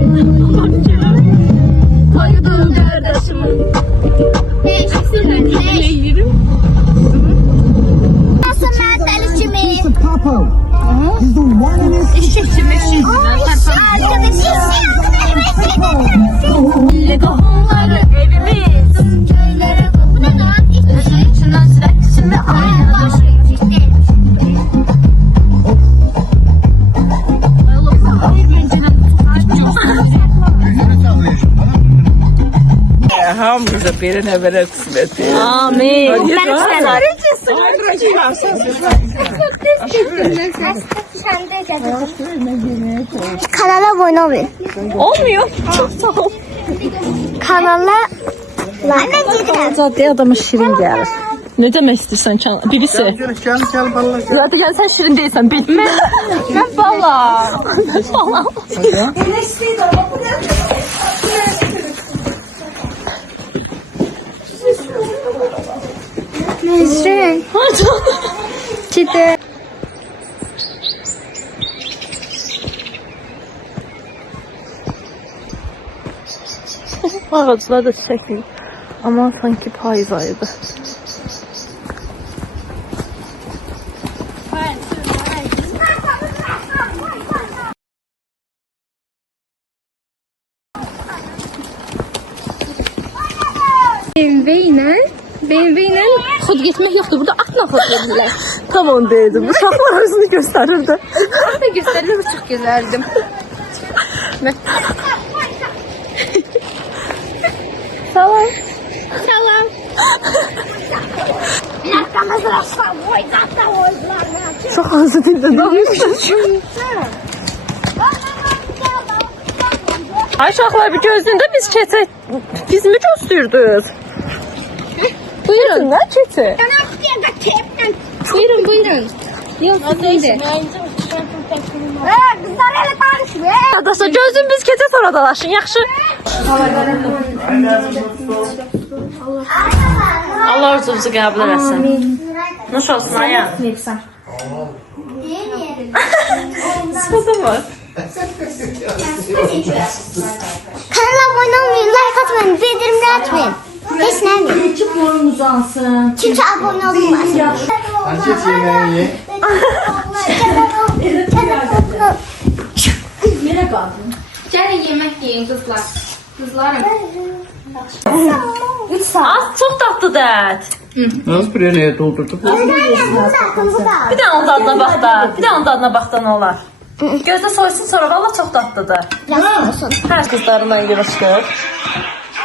Soydu kardeşimin. Nasıl Mert'li kimi? Le tohumları evimiz. Köylere bu ne lan? İçinden sürekli şimdi aynı. Hamımıza birine veren kısmeti. Amin. Kanala abone olun. Olmuyor. Çok sağ ol. Kanala like. Zaten adama şirin gelir. Ne demek istiyorsan Can? Bibisi. Gel balla. Zaten yani sen şirin değilsen bil. Ben valla. Ben valla. Nesrin. Ciddi. Ağaçlar da çiçekli. Ama sanki payız ayıydı. BMW ile xod getmək yoxdur. Burada atla xod edirlər. Tam onu değildim. Uşaqlar arasını gösterirdi. Atla göstərilir, çox gözəldim. Salam. Salam. Çok azı dilde danıştın. Ay uşaqlar bir gözlüyündə biz keçək. Biz mi göstürdük? Buyurun. Ne keçi? Buyurun, buyurun. Yok, sizin de. Kızlar hele tanışmıyor. Arkadaşlar gözün biz keçə sonra dalaşın. Yaxşı. Allah rızınızı qəbul eləsin. Nuş olsun Aya. Aslında var. Kanala abone olmayı, like atmayın, bildirimleri açmayın. Hiç ne bileyim. Keçi boyun uzansın. Kimse abone olmaz. Anket yemeği ye. Nereye kaldın? Gelin yemek yiyin kızlar. Kızlarım. Az çok tatlı dert. Nasıl buraya neye doldurduk? Bir de onun dadına bax da. Bir de onun dadına bax da nə olar? Gözdə soysun sonra valla çox tatlıdır. Hər kızlarla görüşdük.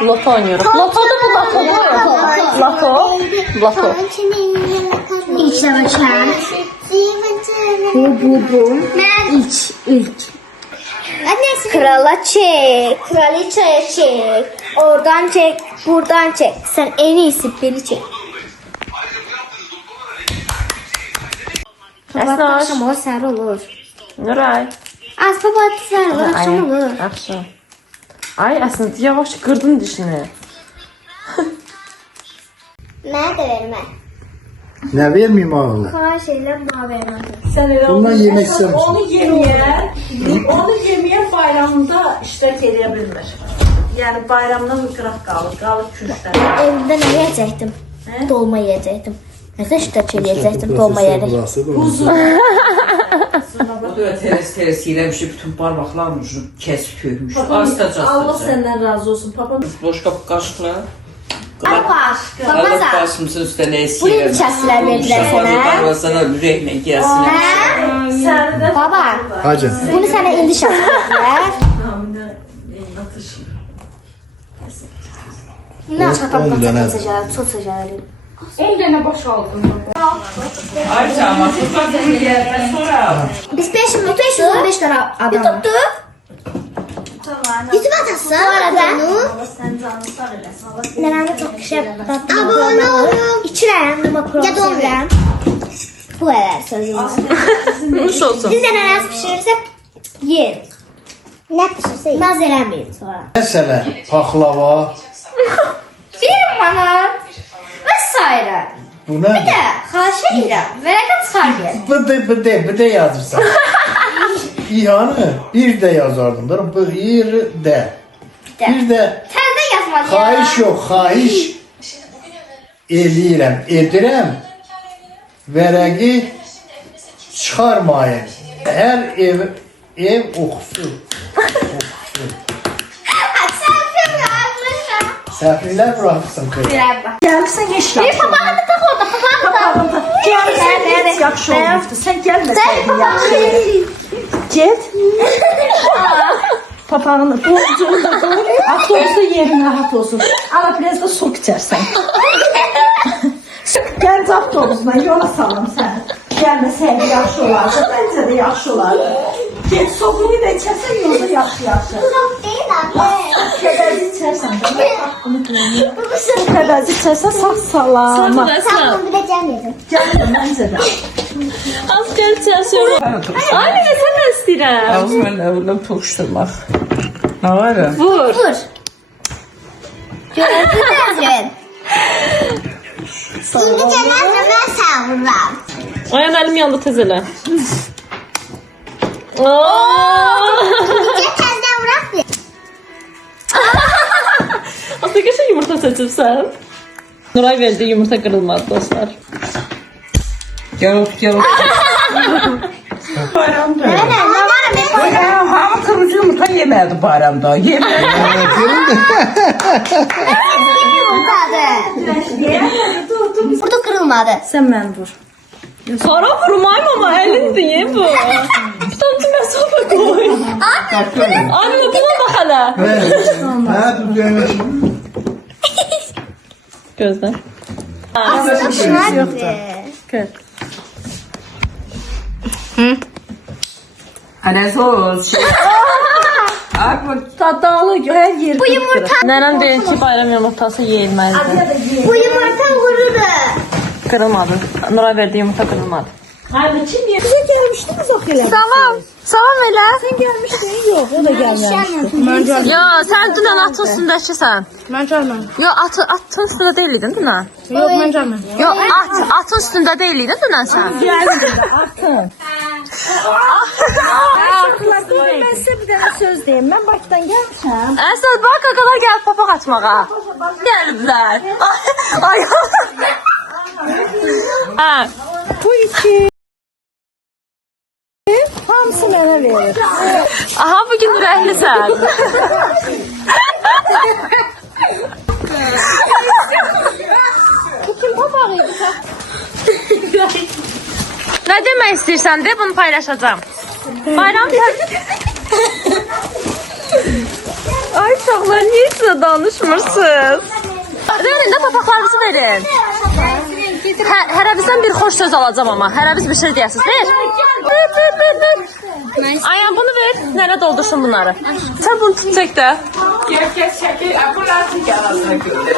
Loto oynuyoruz. Loto da bu loto mu? Loto. Loto. İçine bakar. Bu. İlk. Annesi. Krala çek. Kraliçeye çek. Oradan çek. Buradan çek. Sen en iyisi beni çek. Əsnər. Akşam olur, sarı olur. Nuray. Az baba sarı olur, akşam olur. Akşam. Ay əslində yavaş qırdın dişini. Mən də vermə. Ne vermeyeyim ağırlı? Xahiş edirəm, mənə vermə. Sen öyle Bundan olursa yemek sen istemişsin. onu yemeyen bayramında iştirak edebilirler. Yani bayramdan qıraq qalır kürüşlər. Evdə nə yeyəcəkdim? Dolma yeyəcəkdim. Nəsə iştirak eləyəcəkdim, dolma yedik. O da teres yeləmişdi, bütün parmaqlarını kesip tökmüş. Astaca. Allah senden razı olsun. Papam Boşqa qaşıqla. Baba Qalıp da. basmışsın üstüne Bu esiyor. ilçəsilər verdilər sənə. Darvazana ürəklə gəlsin. səni də Baba, Hacı. bunu sənə indi şans verdilər. İnan çatam on dənə. tutacaq. Ayça ama tutmak bunu gelmez sonra. Biz 515 tane adam. Tuttu. YouTube atası. Bu arada Sen canını sağ eləsin. Allah nənəmdə çox kişi abone olun. İçirəm, makro sevirəm. Bu qədər sözüm. Nuş olsun. Biz də nənəz pişirirsək yer. Nə pişirsək? Naz eləməyin sonra. Mesela paklava. 1 manat və s. Bu ne? Də, xahiş edirəm. Vərəqə çıxar Bir de yazırsan. İhanı bir de yazardım. Bir de. Bir de Təzə yazmalı. Xahiş yok, xahiş eləyirəm, edirəm. Vərəqi çıxarmayın. Hər ev oxusun. Səhvlər buraxsın kız. Gəlsən heç Bir papağını tax orada, papağını tax. Gəlsən heç yaxşı olmuşdu. Sən gəlməsəydin yaxşı. Get. Papağını borcunu da qoy. Avtobusda yerin rahat olsun. Ala biraz da su içərsən. Gənc avtobusla yola salım sən. Gəlməsəydi yaxşı olardı. Bəncə də yaxşı olardı. Get soğuğu da içərsən yolda yaxşı. Kədərli içərsən də. Kədərli içərsən sağ salama. Sağ bir də gəlməyəcəm. Gəlmə məncə də. Az gələcək sonra. Ay nə sən nə istəyirəm? Ağzımla öyle tokuşturmak. Ne var ya? Vur. Görəcəksən. İndi gələn mən sağ vururam. Ayağın əlim yandı tez elə. Get təzə vuraq bir. Aslında geçen yumurta seçirsən. Nuray verdi yumurta kırılmaz dostlar. Gel otur. Bayramda. Nə var mən Hamı kırmızı yumurta yemedi bayramda. Yemedi. yumurtadır. Burada kırılmadı. Sən mən vur. Sonra vurmayım ama elindi ye bu. Bir tane tüm sopa koy. Anne buna bak hele. Ha, düzgün. Gözden. Gör. Hani zor şey. Dadalı her yer. Bu yumurta, Nənəm deyir ki bayram yumurtası yeyilməlidir. bu yumurta vurur. Kırılmadı. Nuray verdi yumurta kırılmadı. Hayır kim yer? Bize diyorum Gelmişdiniz o elə. Tamam. Salam elə. Sen gelmiştin yok. O da gelmemişti. Ben gelmedim. Yo, sən dünən atın üstündəkisən. Ben gelmedim. Yo, atın üstündə deyildin dünən. Yok ben gelmedim. Yo, atın üstündə deyildin dünən sən. Geldim de artık. Ben size bir tane söz diyeyim. Ben Bakı'dan gelmişim. Əsəd Bakıya qədər gəlib papaq atmağa. Gəliblər. Ay. Hə. Bu iki hamısı mənə verir. Aha, bugün ürəklisən. Bu kim papağıydı? Nə demək istəyirsən de, bunu paylaşacağım. Bayram Ay uşaqlar, niyə sizə danışmırsınız? Verin də papaqlarınızı verin. Hərəvizdən bir xoş söz alacağım ama. Hərəviz bir şey deyəsiniz. Ver. Ayağım bunu ver. Nənə doldursun bunları. Sən bunu tut çək də. Herkes şekil, bu lastik arasına gönder.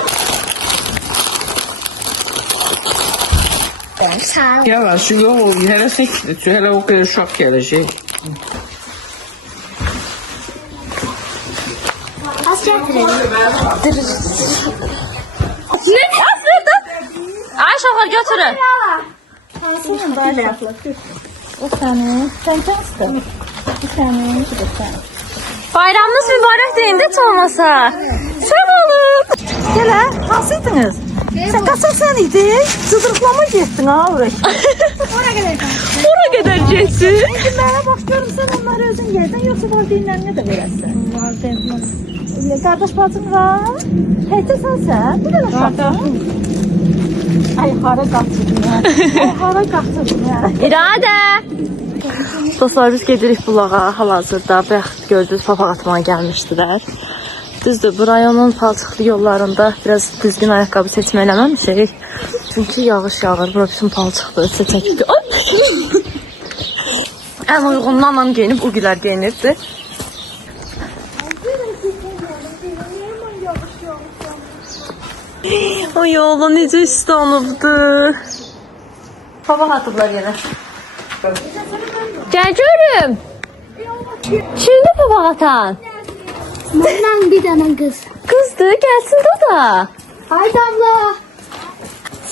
Yavaş, yok, hele o kadar şok gelecek. Az getirelim. Ne? Aferin. Ay uşaqlar götürün. Hansının bayraklı? O senin. Sen kaçtın? Bir tane, iki de sen. Bayramınız mübarək deyin də heç olmasa. Sağ olun. Gel ha, hansıydınız? Sen kaçak sen idin. Sıdırıklama gittin ha oraya. Ora qədər getsin. Şimdi bana bakıyorum sen onları özün yerden yoksa valideynlerine de verirsin. Kardeş bacın var. Heyte sen. Bir de uşaqsın. Ay hara qaçırdın ya. Ay hara qaçırdın ya. İradə. Dostlar, biz gedirik bulağa hal-hazırda. Bəxt gördünüz, papaq atmağa gəlmişdilər. Düzdür, bu rayonun palçıqlı yollarında biraz düzgün ayaqqabı seçmə eləməmişik. Çünki yağış yağır, bura bütün palçıqdır, seçəkdir. Ən uyğunlarla geyinib, o gülər geyinirdi. O yola necə istanıbdır. Papaq atıblar yenə. Gəl görüm. Kimdir papaq atan? Bundan bir tane kız. Kızdır, gəlsin də o da. Haydi abla.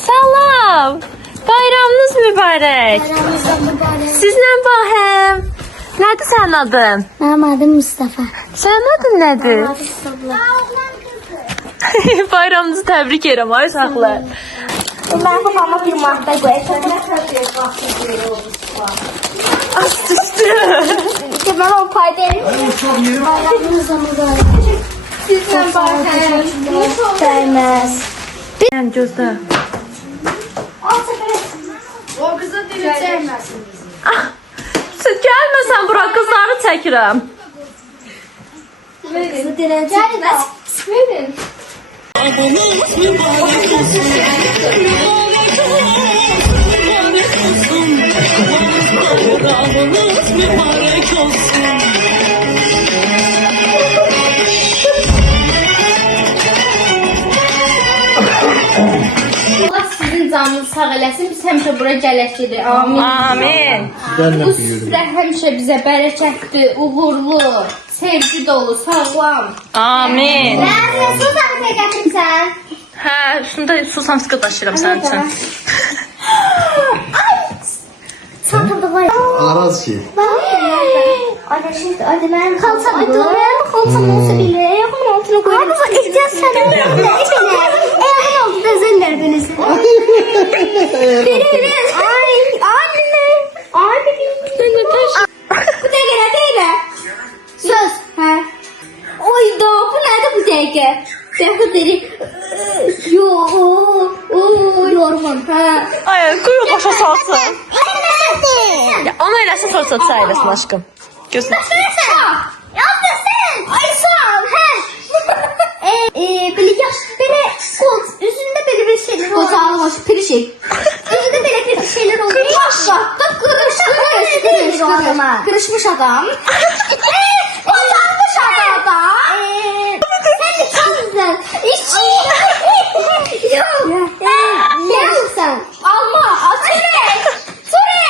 Salam. Bayramınız mübarək. Aramızda mübarek. Sizlə Bahəm. Nədir sənin adın? Benim adım Mustafa. Sənin adın nədir? Abla. Bayramınızı təbrik edirəm ay uşaqlar. Ben babama bir madde koyacağım. İşte ben o paydayım. Bayramımızda mübarek. Sizden bahsediyorum. Sevmez. Yəni gözlə. O kızı dili sevmezsin. Gəlməsən bura, qızları çəkirəm. Kızı dili sevmez. Verin. Allah sizin canınızı sağ eləsin. Biz həmişə bura gələcəyik. Amin. Amin. Bu sizə həmişə bizə bərəkətli, uğurlu, sevgi dolu, sağlam. Amin. Ben su tane getirsen. Hə, üstündə susamskı daşıyıram sənin üçün. Sakın var. Araz ki. Hadi şimdi hadi ben kalsam. Hadi ben kalsam olsa bile. Ayağımın altına koyayım. Abi bak ihtiyaç sana. Ayağımın altına zellerdiniz. Biriniz. Ay anne. Anne. Bu da gene değil. Söz. Ha. Oy da bu nerede bu dege? Ben derim. Yo. Yorman. Ha. Ay, quyu başa salsın. Ya, onu eləsin, sonra satsa eləsin aşkım. Gözlə. Yaptırsın. Ay sağ ol. Böyle yaş böyle kol üstünde böyle bir şeyler oluyor. Kocağımış pirişik. Üstünde böyle bir şeyler oluyor. Kırışmış adam. Kocağımış adam. Hem de çok güzel. İçi. Yok. Ne yapıyorsun? Alma. Asile. Sure.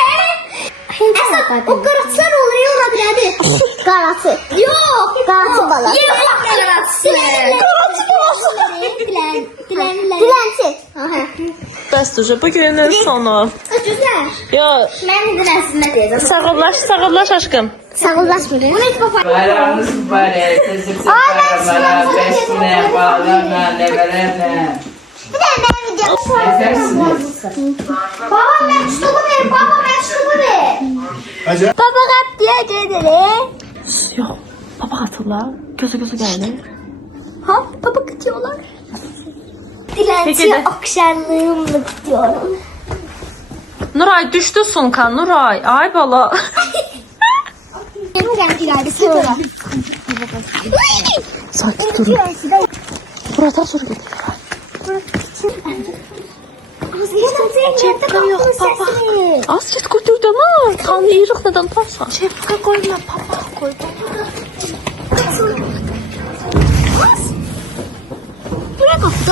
Esat O karatlar oluyor olabilir. Karatı. Yok. Karatı balığı. Yok karatı. Dilençi. Bəs уже bu günün sonu. Güzel. Yo, Ben dilençisine diyeceğim. sağollaş aşkım. Sağollaşma. Bunu hiç baba. Bayramınız mübarek. Tezgah bayramlara, 5 güne bağlarla, nevelerle. Bir de ben video. Efersiniz. Baba mektubu ver. Baba mektubu ver. Baba kap diye dedi. Yok, baba hatırla. Gözü geldi. Ha baba kaçıyorlar. Peki Dilenci de. okşarlığımla gidiyorum. Nuray düştü sunkan, Nuray. Ay bala. Geldi sonra. Sakin durun. Buradan sonra gidiyor. Şefka yok baba. Az git götürdün ha. Kanlı iyilik neden tutarsan. Şefka koyma baba koy. Buraya kaptı.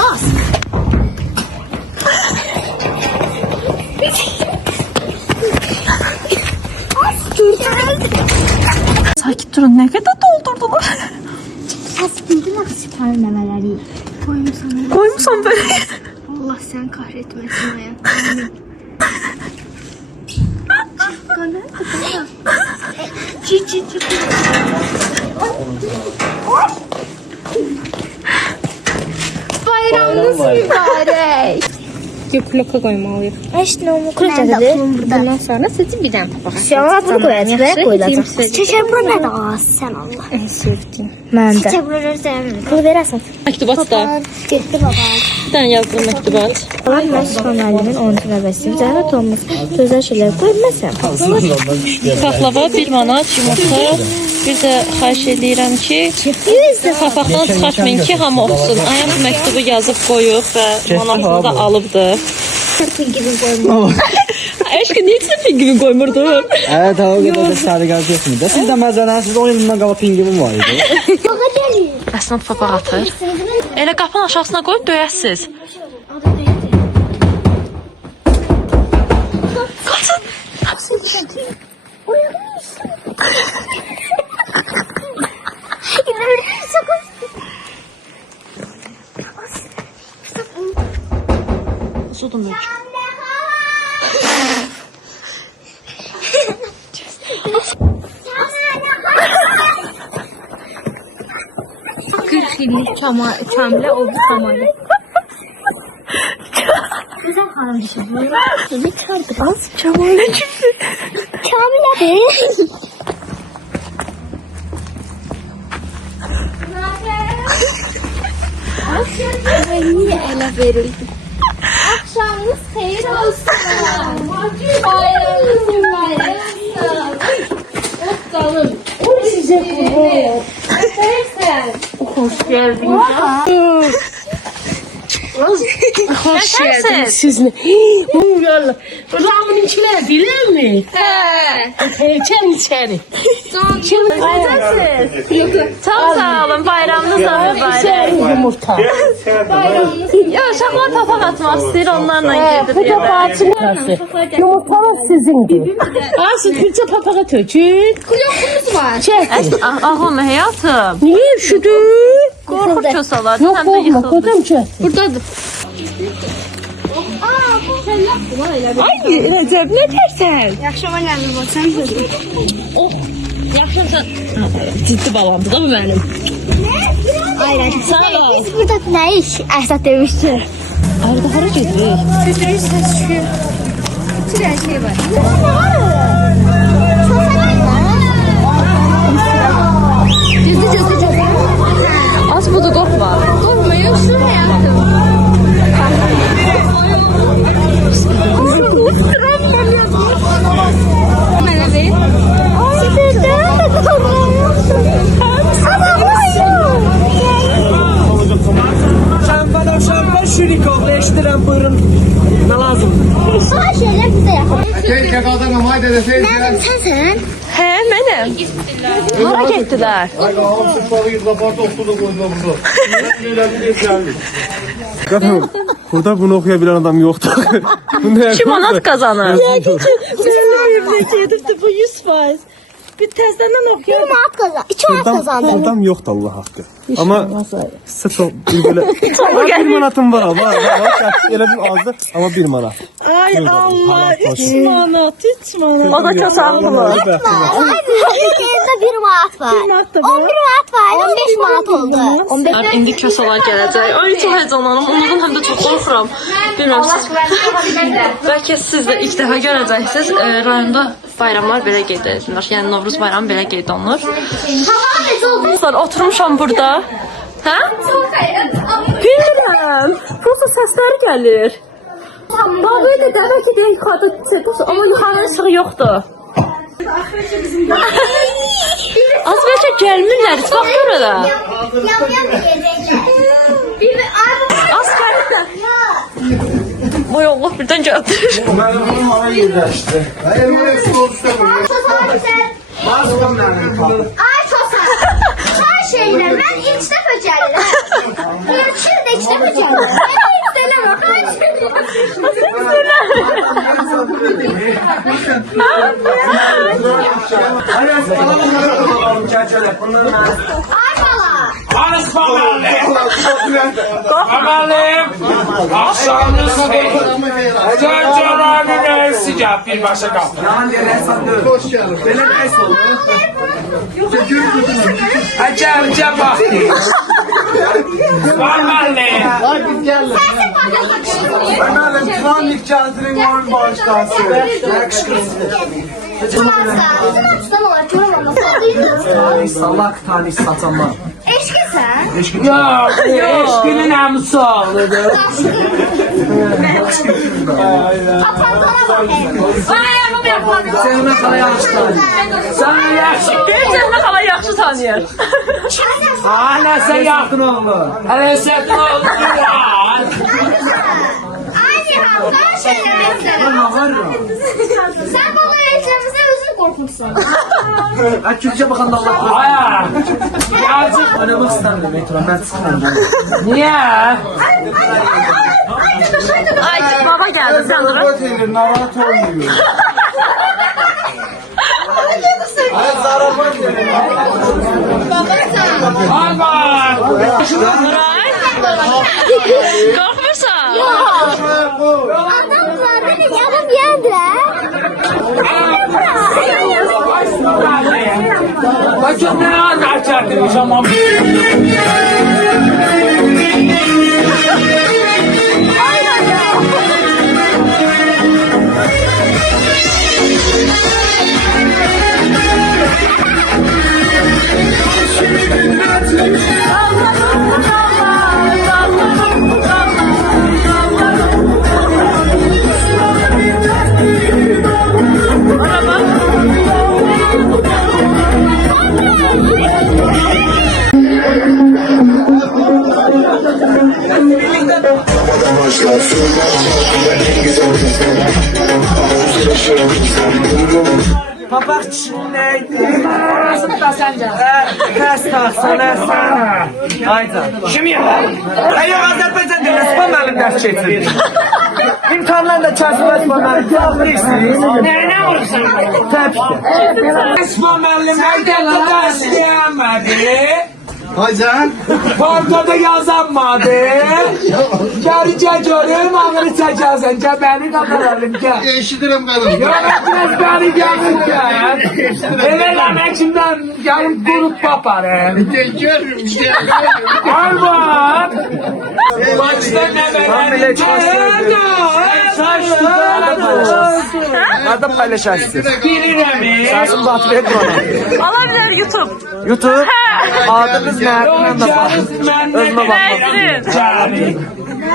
Sakin durun. Ne kadar doldurdular. Bildin mi süper memeleri? Koymuşsan böyle. Allah sen kahretmesin ya. Bayramınız mübarek. Plaka koymalıyıq. İşte onu koyacağız. Bundan sonra sizi bir dənə papaq. Sonra bunu koyacağız. Buraya koyacağız. Çeçebro ne de az sen Allah. En sevdiyim. Ben de. Çeçebroları sevmiyorum. Bunu verersin. Məktubat da. Gitti baba. Bir dənə yazdım məktubat. Ben müəllimin 10 növbəsi. Zəhmət olmaz. Gözəl şeylər qoymasın. Paxlava 1 manat, yumurta. Bir də xahiş edirəm ki, papaqdan çıxartmayın ki, hamı oxusun. Ayam bu məktubu yazıb qoyub və manatını da alıbdır. Pingivin koyma. Eşki, niyə içinə pingvin qoymurdun? Evet abi o kadar sarı gaz yokmuş da. Siz de mesela siz oyunundan kalıp pingivin var idi. Yox edelim. Əslən papaq atır. Elə qapının aşağısına qoyub döyəsiz. Qaçın. Hapsın düşdü. Sudum ölçü. Yıllık kamle oldu tamamı. Güzel hanım bir şey. Ne kardı? Az Kamile çıktı. Kamile be. Niye ele verildi? Akşamınız hayır olsun. Bayramınız mübarek olsun. Bakalım. Size kurban. Hoş geldin. Hoş geldiniz siz mi? Yallah. Ramın içine bilir mi? He. İçeri. Çok sağ olun. Bayramınız da mübarek. Yumurta. Ya uşaqlar papaq atmaq istəyir, onlarla gedir yerlər. Yumurtanız sizindir. Asıl külçe papağa tökün. Kulokumuz var. Çek. Ağlama həyatım. Niye üşüdü? Qorxur kösalar. Yok Həm də olma. yıxıldı. Kodum çek. Buradadır. Ay Recep ne dersen? Akşam annemle baksan. Yaxşı sən. Ciddi balamdır da bu mənim. Aynen. Sağ ol. Biz burada ne iş? Esat demişti. Arda hara gedirik? Götürüyoruz ses çıkıyor. Bir her şey var. Cızı. Az budu qorxma. Korkmayın şu hayatım. Bana ver. Sizden de korkmuyorsun. Şampan şurikov eşitiren buyurun. Ne lazım? Sana şeyler bize yapalım. Keşke kadınım haydi Hara getdilər? Burada bunu okuyabilen adam yoktu. 2 manat qazanır. Bu 100%. Bir tezden okuyor. 1 manat kazan. 2 manat kazandım. Adam yoktu Allah hakkı. Ama sırf o bir böyle... bir manatım var ama. Öyle bir azdı ama 1 manat. Ay Allah 3 manat 3 manat. O da kasablı. Ülkemizde 1 manat var. 11 manat var. 15 manat oldu. 15 İndi kasalar gələcək. Ay çox heyecanlanım. Ondan həm də çox qorxuram. Bilmirəm siz. Bəlkə siz də ilk dəfə görəcəksiniz. Rayonda bayramlar belə qeyd edilir. Yəni Novruz bayramı belə qeyd olunur. Dostlar, oturmuşam burada. Hə? Bilmirəm. Prosta səslər gəlir. Babayı da bəlkə də yuxarıda çəkmiş, amma yuxarıda işığı yoxdur. Az bəlkə gəlmirlər, bax burada. Az gəlirlər. Vay Allah, birdən gəldi. Ay çok sağ her şeyler ben ilk defa geldim. Bir ilk defa geldim. Ben ilk defa Akşamınız hayır. Cancananın sıcak bir başa kalktı. Hoş geldin. Benim es oldu. Acayip baktı. Vallahi. Hadi gel. Anladım. Kronik canlının var başlaması. Salak tane satanlar. Eşki sen. Yok. Eşkinin hamısı ağladı. Sevme sana yaşlı. Sana yaxşı. Sevmə xala yaxşı tanıyır. Hala sen yakın oğlu. Hala sen oğlu. Aynı hafta şeyler sen bana eğitimimizde özünü korkmuşsun. Türkçe bakan da Allah korusun. Aya. Yazık. Oynamak istemedim Metro. Ben sıkıldım. Niye? Ay, baba gəldi, sən durun. Robot elir, navat olmuyor. Ay zarabat elir. Aman. Nuray. Qorxmursan? Adamlar beni yanım yendiler. Bakın ne anlatacağım zaman. Papak neydi? Nasıl sence? Ters taksana sen. Hayda. Kim ya? Ey Azerbaycan dilini spam ders geçirdi. İmtihanlarla çarşılar spam yapmışsınız. Ne olursun? Tabii ki. Esma müəllim məktəbdə ders deyəmədi. Hocam. Portada yazanmadı. Gəlicə görüm, ağrı çəkəsən. Gəl bəni qabaralım, gəl. Eşidirəm qanım. Yox, bəni gəlin, gəl. Elə ləməkimdən gəlin qurub paparım. Görürüm. Arvad. Başda nə verəlim? Nerede paylaşarsın? Bilirəm. Sazın batı et bana. Alabilir YouTube. YouTube. Adınız ne? Ben de bak. Özüme bak.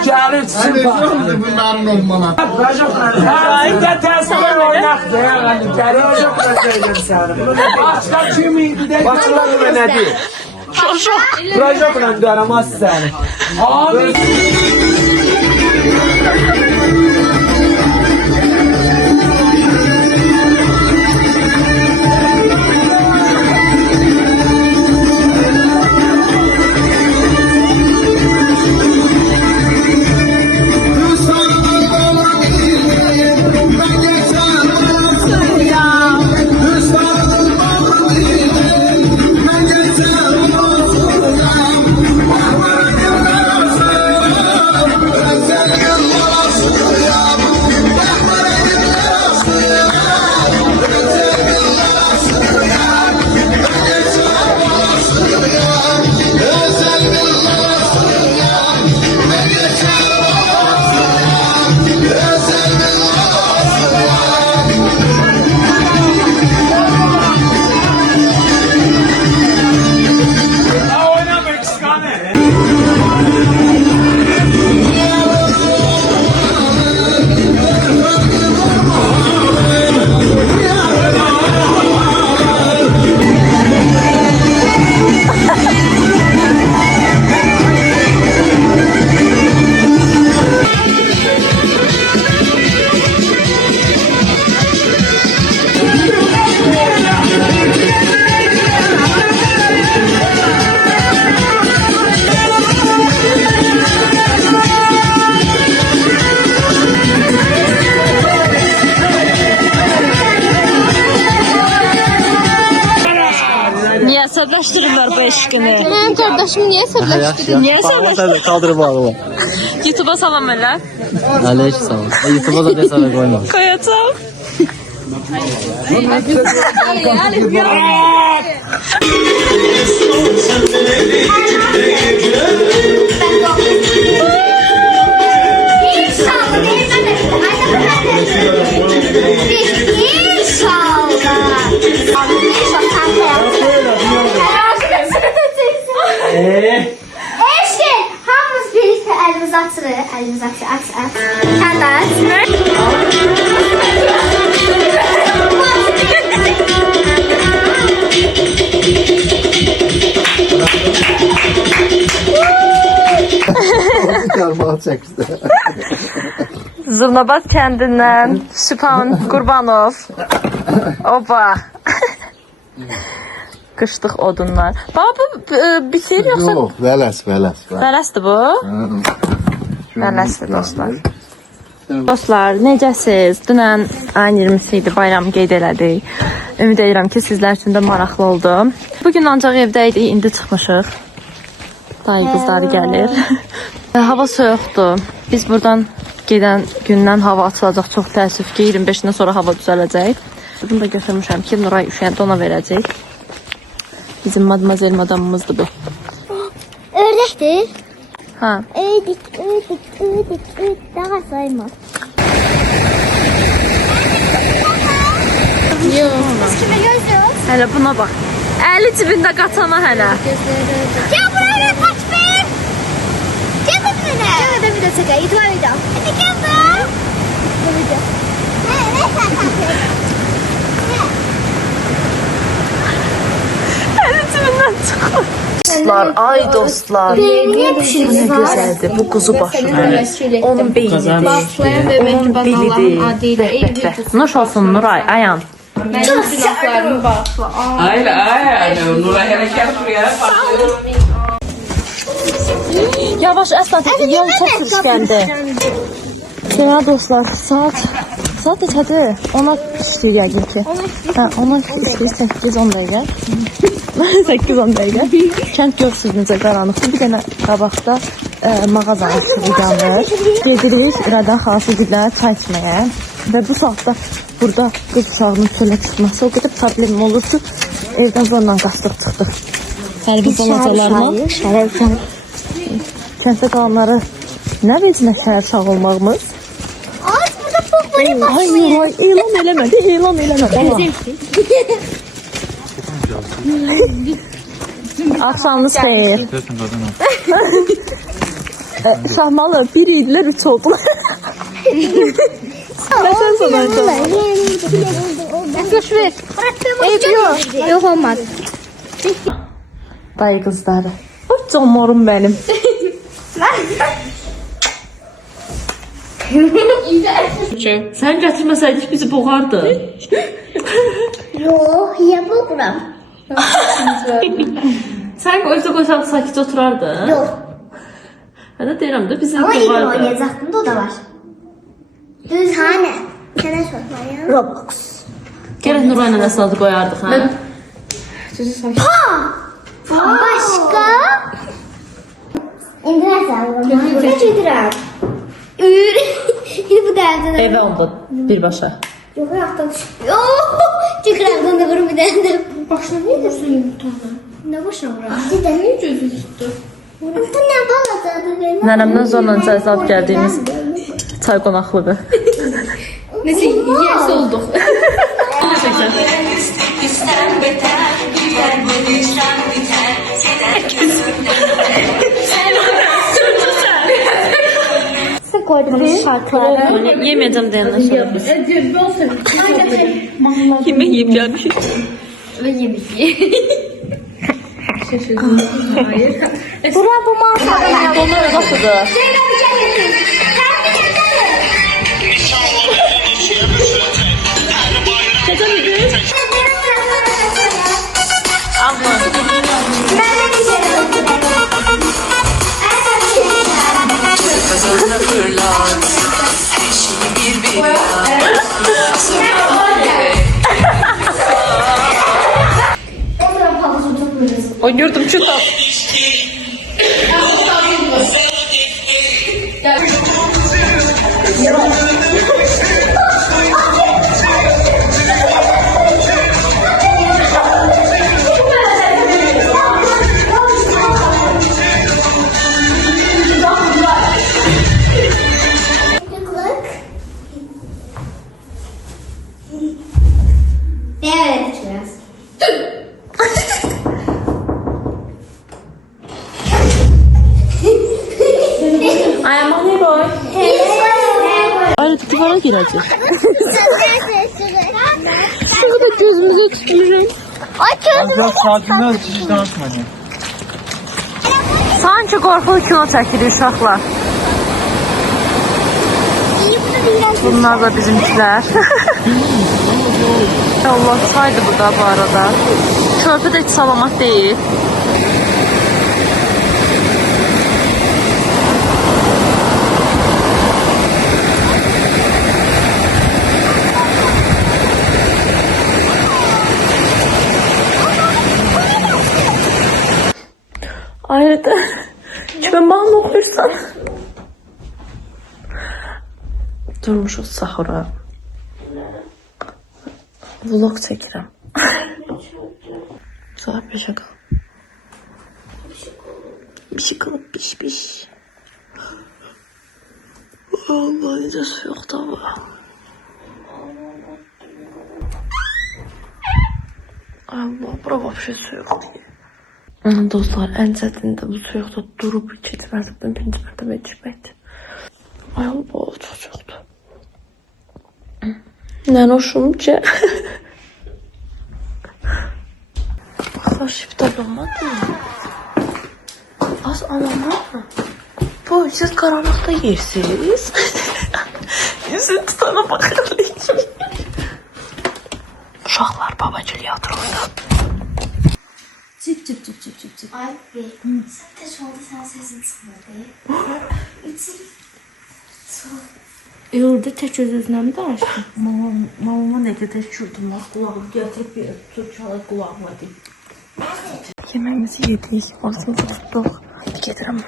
Gəlin sizin baxın. Bunların olmalı. Ayda təsvir oynaqdır. Başqa kim indi də? Başlar bu ne değil? Şoşok. Projokla dönamaz seni. Abi. var bu eşkini? Benim kardeşim niye sırlaştırdın? Niye savaştın? Kaldırıp bağlı. YouTube'a salam elə. Aleyküm salam. YouTube'a da hesaba koyma. Koyacağım. Eşkin, hamımız birlikte elimizi atırıq. Elimizi at. Sen de at. Karmağı çekti. Zırnabat kəndindən Sübhan Qurbanov. Opa. Qışdıq odunlar. Baba bu bitir yoxsa? Yox, vələs. Bələsdir bu? Bələsdir dostlar. Dostlar, necəsiz? Dünən ayın 20-si idi, bayramı qeyd elədik. Ümid edirəm ki, sizlər üçün də maraqlı oldu. Bugün ancaq evdə idik, indi çıxmışıq. Dayı qızları gəlir. Hava soyuqdur. Biz buradan gedən gündən hava açılacaq. Çox təəssüf ki, 25-dən sonra hava düzələcək. Bunu da götürmüşəm ki, Nuray üşüyəndə ona verəcək. Bizim madmazel madamımızdır bu. Ördəkdir. Ha. Ördük. Daha sayma. Hələ buna bax. Əli cibində qaçana hələ. Gel buraya kaç be. Gel buraya. Gel de video çekeyim. İtman video. Hadi gel buraya. Video. Ne sen kaçıyorsun? Əli cibindən çıxır. Dostlar, ay dostlar. Niye Bu ne gözəldir. Bu quzu başıdır. Onun beynidir. Başlayan ve belki bazıların adıyla Bəh. Nuş olsun Nuray, ayan. benim silahlarımı bağışla. Ay, Nuray hareket buraya. Yavaş Əsnat, yol çox sürüşkəndir. Sevgili dostlar, saat neçədir? Ona işləyir yəqin ki. Ona işləyir 8-10 dəqiqə. 8-10 dəqiqə. Kənd görürsünüz necə qaranlıqdır. Bir dənə qabaqda mağazanın işığı yanır. Gedirik İradan xalası dillərə çay içməyə. Və bu saatda burada qız uşağının çölə çıxması o qədər problem olur ki, evdən zorla qaçdıq çıxdıq. Qəlbi balacalarla. Kənddə qalanları nə vecinə şəhər uşaq olmağımız? Ay burada çok böyle Ay Nuray, elan eləmə. Akşamınız xeyir. Şahmalı, bir idilər 3 oldu. Nəsən sanacaq? Boş ver. Yok olmadı. Dayı qızları. Oy canlarım mənim. Sən gətirməsəydik bizi boğardı. Yok yapamam. Sən evdə qoysaq sakitcə oturardın. Yok. Mən də deyirəm də bizi Ama iyi boğardı. oynayacaktım da o da var. Düz hane. Sana sormayın. Roblox. Gərək Nurayla Əsnadı qoyardıq, hə? Başka? İndirəsən. Ne gedirəm? Bu derdin. Evə onda birbaşa. Yok ayaktan düşüyor. Çıkıram da vururum bir de. Başına niye vursun yumurtanı? Ne başına vurar? Cidden niye gözü tuttu? Bu ne balacağı? Nənəmdən zorla cəzab gəldiyimiz çay qonaqlığı. Neyse yerse olduk. Sen koydun şarkıları. Yeməyəcəm deyəndən sonra biz. Yemək yiyib gəlmişik. Bura bu manzara. Onlar nasıldır? O Oynuyordum çünkü. Ne öğreteceğiz? I am a boy. Ayrıca duvara girecek. Şurada gözümüze tükürürüm. Ay gözüm. Biraz sakin ol, çişten atma. Sanki korkulu kino çəkir uşaqlar. Bunlar da bizimkiler. Allah çaydı bu da bu arada. Körpü de hiç salamat değil. Ayrıca küpə bağlı oxuyursan. Durmuşuz sahura. Vlog çəkirəm. Saat 5'e qal. Bir şey qılıb piş. Allah necə soyuq da var. Allah, bura vəbşə soyuq deyil. Dostlar, ən çətində bu soyuqda durub keçməzlikdən birinci mərtəbə içməkdir. Ay Allah, çox soyuqdur. Nə hoşum ki. Baxlar şiftar olmadı mı? Az anlamam mı? Bu siz qaranlıqda yersiniz. Yüzün tutana baxırlayın. Uşaqlar babacıl yatır orada. Çık. Ay be. Sen de şu anda sen sesin çıkmadı. Orada tək öz-özünə mi danışdın? Mamama nə qədər kürdüm, qulağımı gətirib bir Türkçələ qulağıma deyim. Yeməğimizi yedik, ağzımızı tutduq. Gedirəm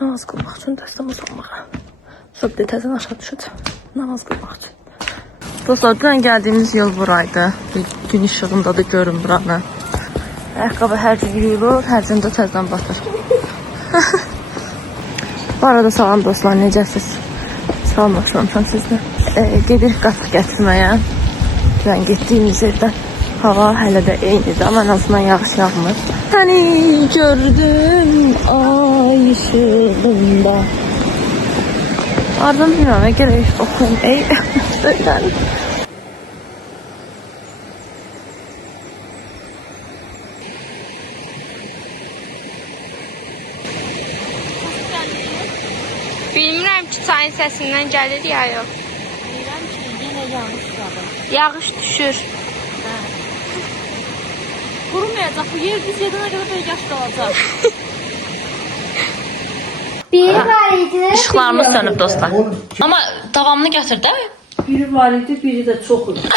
namaz qılmaq üçün dəstəm uzanmağa. Sonra bir təzən aşağı düşəcəm. Namaz qılmaq üçün. Dostlar, dünən gəldiyimiz yol buraydı. Gün işığında da görün buranı. Ayaqqabı hər gün yuyulur, hər gün də təzdən batır. Bu arada salam dostlar, necəsiz? Salamlaşmamışam sizlə. Gedirik qatıq gətirməyə. Yəni getdiyimiz yerdən hava hələ də eynidir, amma en azından yağış yağmır. Səni gördüm ay işığında. Ardından bilmirəm, gərək oxuyum. Öyrənim. Bilmirəm ki, çayın səsindən gəlir ya yox. Bilirəm ki, yenə yağış yağır. Yağış düşür. Qurumayacaq, bu yer biz yedənə qədər belə yaş qalacaq. Biri var idi. İşıqlarımız sönüb dostlar. Amma davamını gətir, değil mi? Biri var idi, biri də çox idi.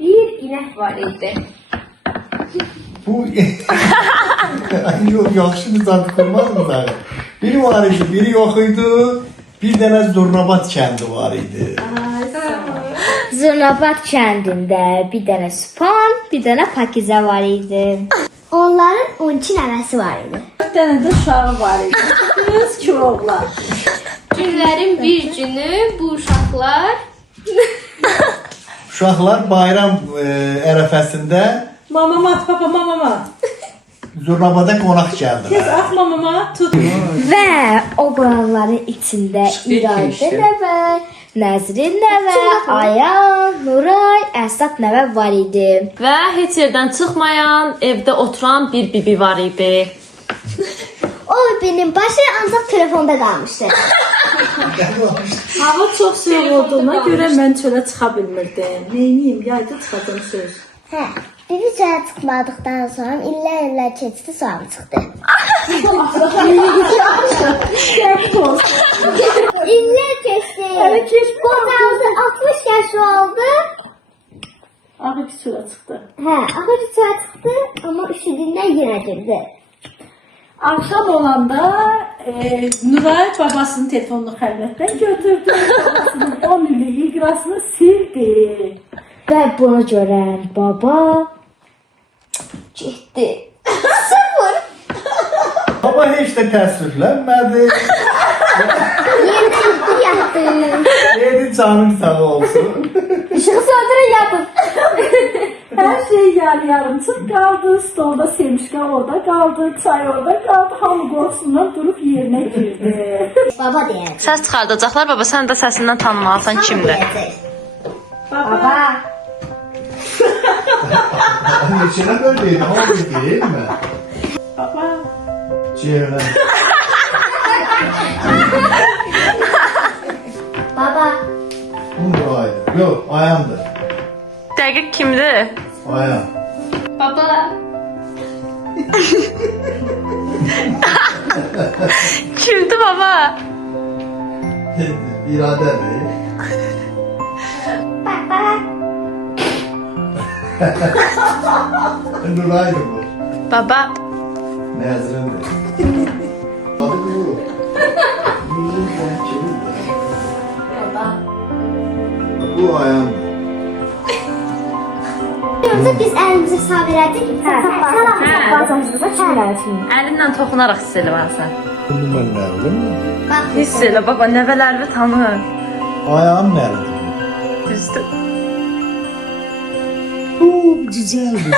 Bir inək var idi. Bu yaxşı bir zat qurmaz mı zaten? Biri var idi, biri yox idi. Bir dənə Zurnabat kəndi var idi. Zurnabat kəndində bir dənə Süphan, bir dənə Pakizə var idi. Onların 12 nəvəsi var idi. 4 dənə də uşağı var idi. Qız ki oğlan. Günlərin bir günü bu uşaqlar Uşaqlar bayram ərəfəsində Mamama, papa, mamama. Zurnabada qonaq Tez gəldilər. at mamama, tut. Və o qonaqların içində İraydə nəvə, Nəzrin nəvə, Ayan, Nuray, Əsad nəvə var idi. Və heç yerdən çıxmayan, evdə oturan bir bibi var idi. O benim başı ancaq telefonda qalmışdı. Hava çox soyuq olduğuna görə mən çölə çıxa bilmirdim. Neyniyim, yayda çıxacam söz. Hə, biz çaya çıxmadıqdan sonra illər keçdi, sonra çıxdı. İllər keçdi. Hələ keçmir. Bu da 60 yaş oldu. Ağır bir sıra çıxdı. Hə, axır çay çıxdı, amma üşüdüyündən yenə girdi. Akşam olanda Nuray babasının telefonunu xəlvətdən götürdü. Babasının 10 illik iqrasını sildi. Və bunu görən baba getdi. Baba hiç de təəssüflənmədi. Yerdə yatdı. Yedi canın sağ olsun. İşığı söndürün yatın. Her şey yarımçıq qaldı. Stolda semişka orada qaldı. Çay orada qaldı. Hamı qorxusundan durub yerinə girdi. Baba deyəcək. Səs çıxardacaqlar. Baba, sən də səsindən tanımalısan kimdir? Baba. İçine böyleydi. Oldu değil mi? Baba. Ceyhun'a. Baba. Nuray'dı. Yok Ayhan'dı. Dəqiq kimdir? Ayhan. Baba. Kimdir baba? İrade'di. Baba. Nuray'dı bu. Baba. Nezrin'di. Adı bu. Baba. Bu Ayhan'dı. Yoksa biz elimizi sağ verəcək. Bazarımızda kimlər? Əlinlə toxunaraq hiss eləməlisən. Bunu ben nerede mi? Hiss elə baba, nəvələrimi tanı. Ayağım nerede? Düzdür. Güzeldi.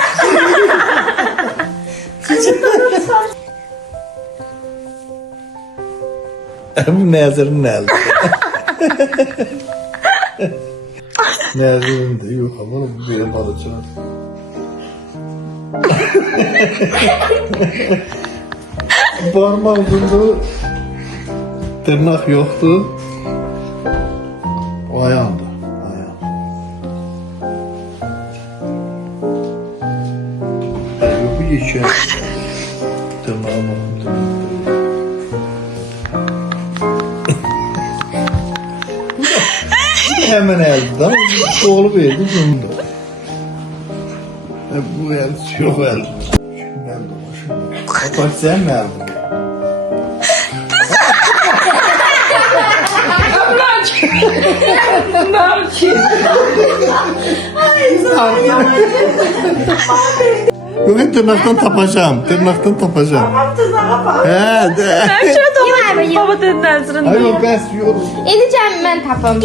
Bu Nezir'in nerede? Nezir'in de yok ama bu benim alacağım. Parmağımda tırnak yoktu. O ayağımda. Ayağım. Bu geçer. Tırnağım oldu. Hemen elde. Oğlu verdi bunu da. Bu el yok el. Şimdi elde var şimdi. Bak sen mi eldin? Bugün tırnaktan tapacağım. Tırnaktan tapacağım. He de. Baba dedin Nəzrin. Ay yok ben yiyorum. İndi gəl mən tapım.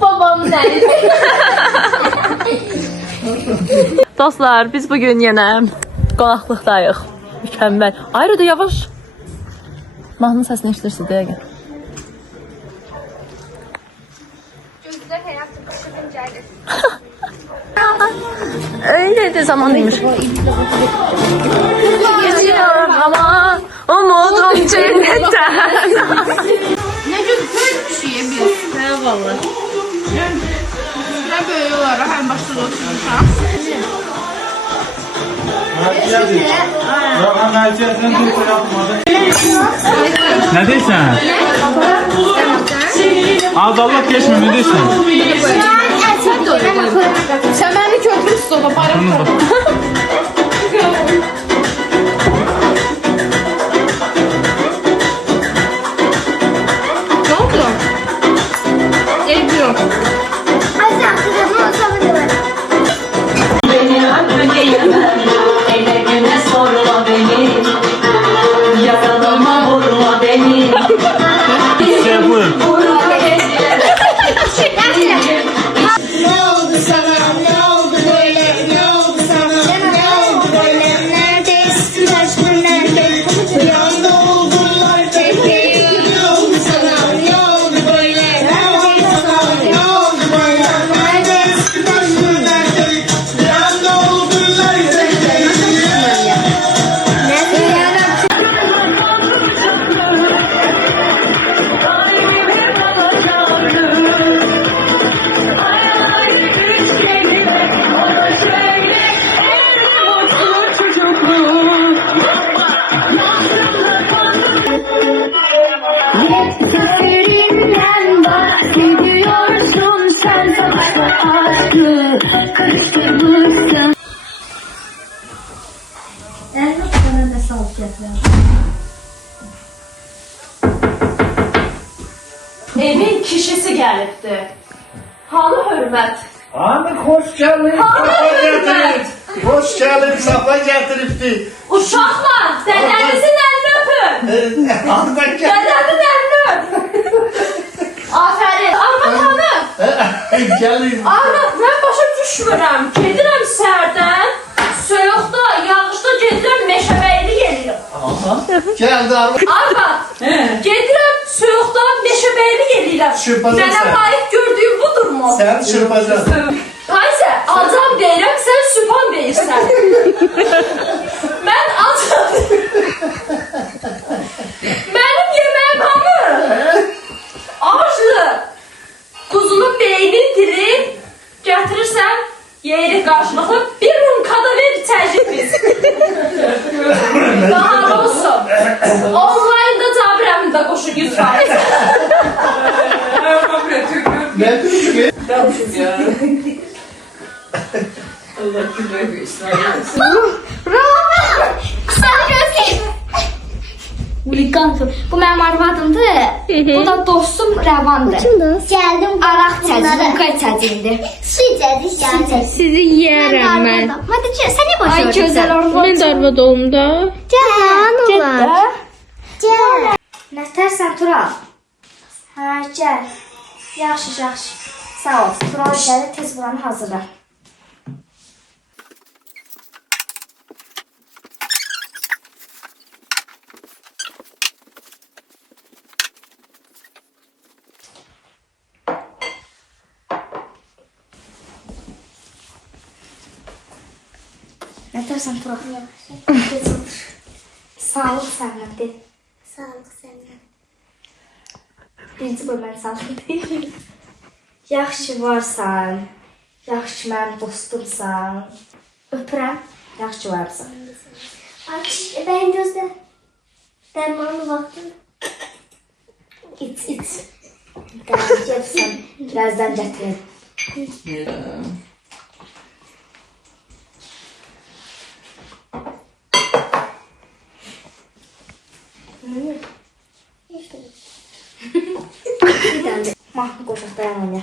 Babam deyil. Dostlar, biz bugün yenə qonaqlıqdayıq. Mükəmməl. Ayrı da yavaş. Mahnının səsini eşidirsiz dəqiq. Gözdə həyat qışığın gəlir. Öyle de zamanıymış. Gidiyorum ama umudum cennetten. Nə gün bir şey biz. He valla. Nə böyük olaraq ən başda oturmuşam. Ne deyirsən? Azallah geçmə, ne deyirsən? Sən məni köprü üstə aparıb. Ne oldu? Ev yok. Azam, kızım, o zaman da var. Beni öpmeyemem, ellerine sorma beni. Yaralıma vurma beni. İşte bu. Vurma beni. Ne oldu sana? Ne oldu böyle? Ne oldu sana? Evin kişisi gelipti. Halı hürmet. Abi hoş geldin. Hoş geldin, safa getiripti. Uşaklar, dedenizin elini öpün. Dedenin elini öp. Aferin. Arvad hanım. Gelin. Arvad, mən başa düşmürəm. Gedirəm sərdən, soyuqda, yağışda gedirəm meşəbəyli gelirəm. Geldi arva. Arvad, gedirəm soyuqda meşəbəyli gelirəm. Çırpacaq Mənə sən. layiq gördüyün budurmu? Sen çırpacaksın. Qaysə, alacam deyirəm, sən süpan deyirsən. Mən alacam. Mənim yeməyim hamı. Ağızlı. Kuzunun beynini dirib, gətirirsən, yeyirik qarşılıqlı, bir rumkada ver içəcək biz. Daha olsun. Online'da Cabir əmin də qoşu 100%. Ne diyorsun ki? Allah güzel bir İslam. Kısa gözleyim. Bu benim arvadımdır. Bu da dostum Rəvandır. Geldim. Araq içəcək, rumka içəcəkdir. Su içəcək, yani. Sizi yiyərəm mən. Hadi sen ne boş Ay gözəl arvad. Mən də arvad olum da. Gel olar. Gel. Nətərsən Tural? Hə, gəl. Yaxşı, yaxşı. Sağ ol. Tural gəlir, tez buranı hazırla. Nətərsən Tural? Yaxşı. Sağlıq sənədir. Sağlıq sənədir. Birinci bölməni sağlıq deyil. Yaxşı varsan, yaxşı mənim dostumsan. Öpürəm, yaxşı varsan. Ben gözlə. Dərmanlı vaxtın. İç. Gələcəksən, birazdan gətirin. Bir tane de mahmut koşak dayanamıyor.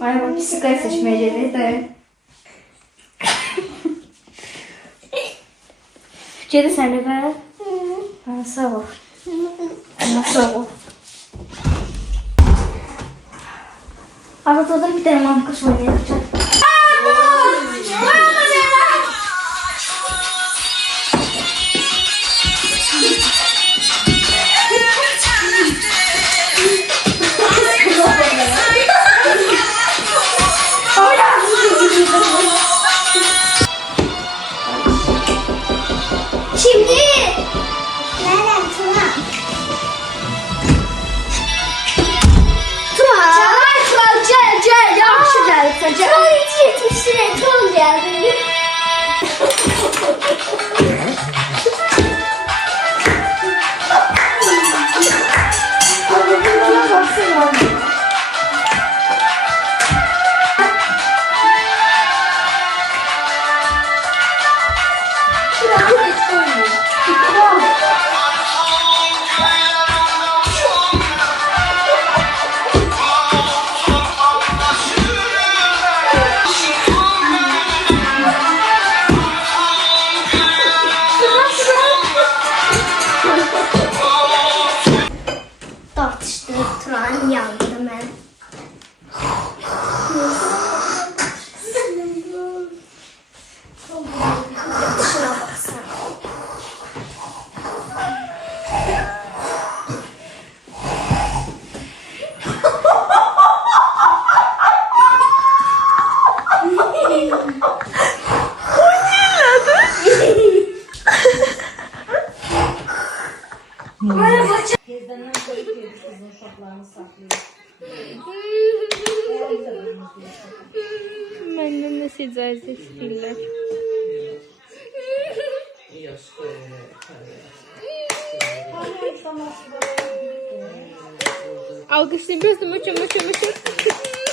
Ay bak sigara seçmeyeceğiz de. Cedi sen de ver. Ha, sağ ol. Sağ ol. Arada bir tane mamka şöyle yapacağım. Şimdi nereden Tuna? Tuna gel yaxşı gəlibsən. Tuna hiç yetmişsin. Tuna geldi. Tartıştık, Turan yandı ben. Məndən nəsə icazə istəyirlər. Alqışlayın, gözüm uçum.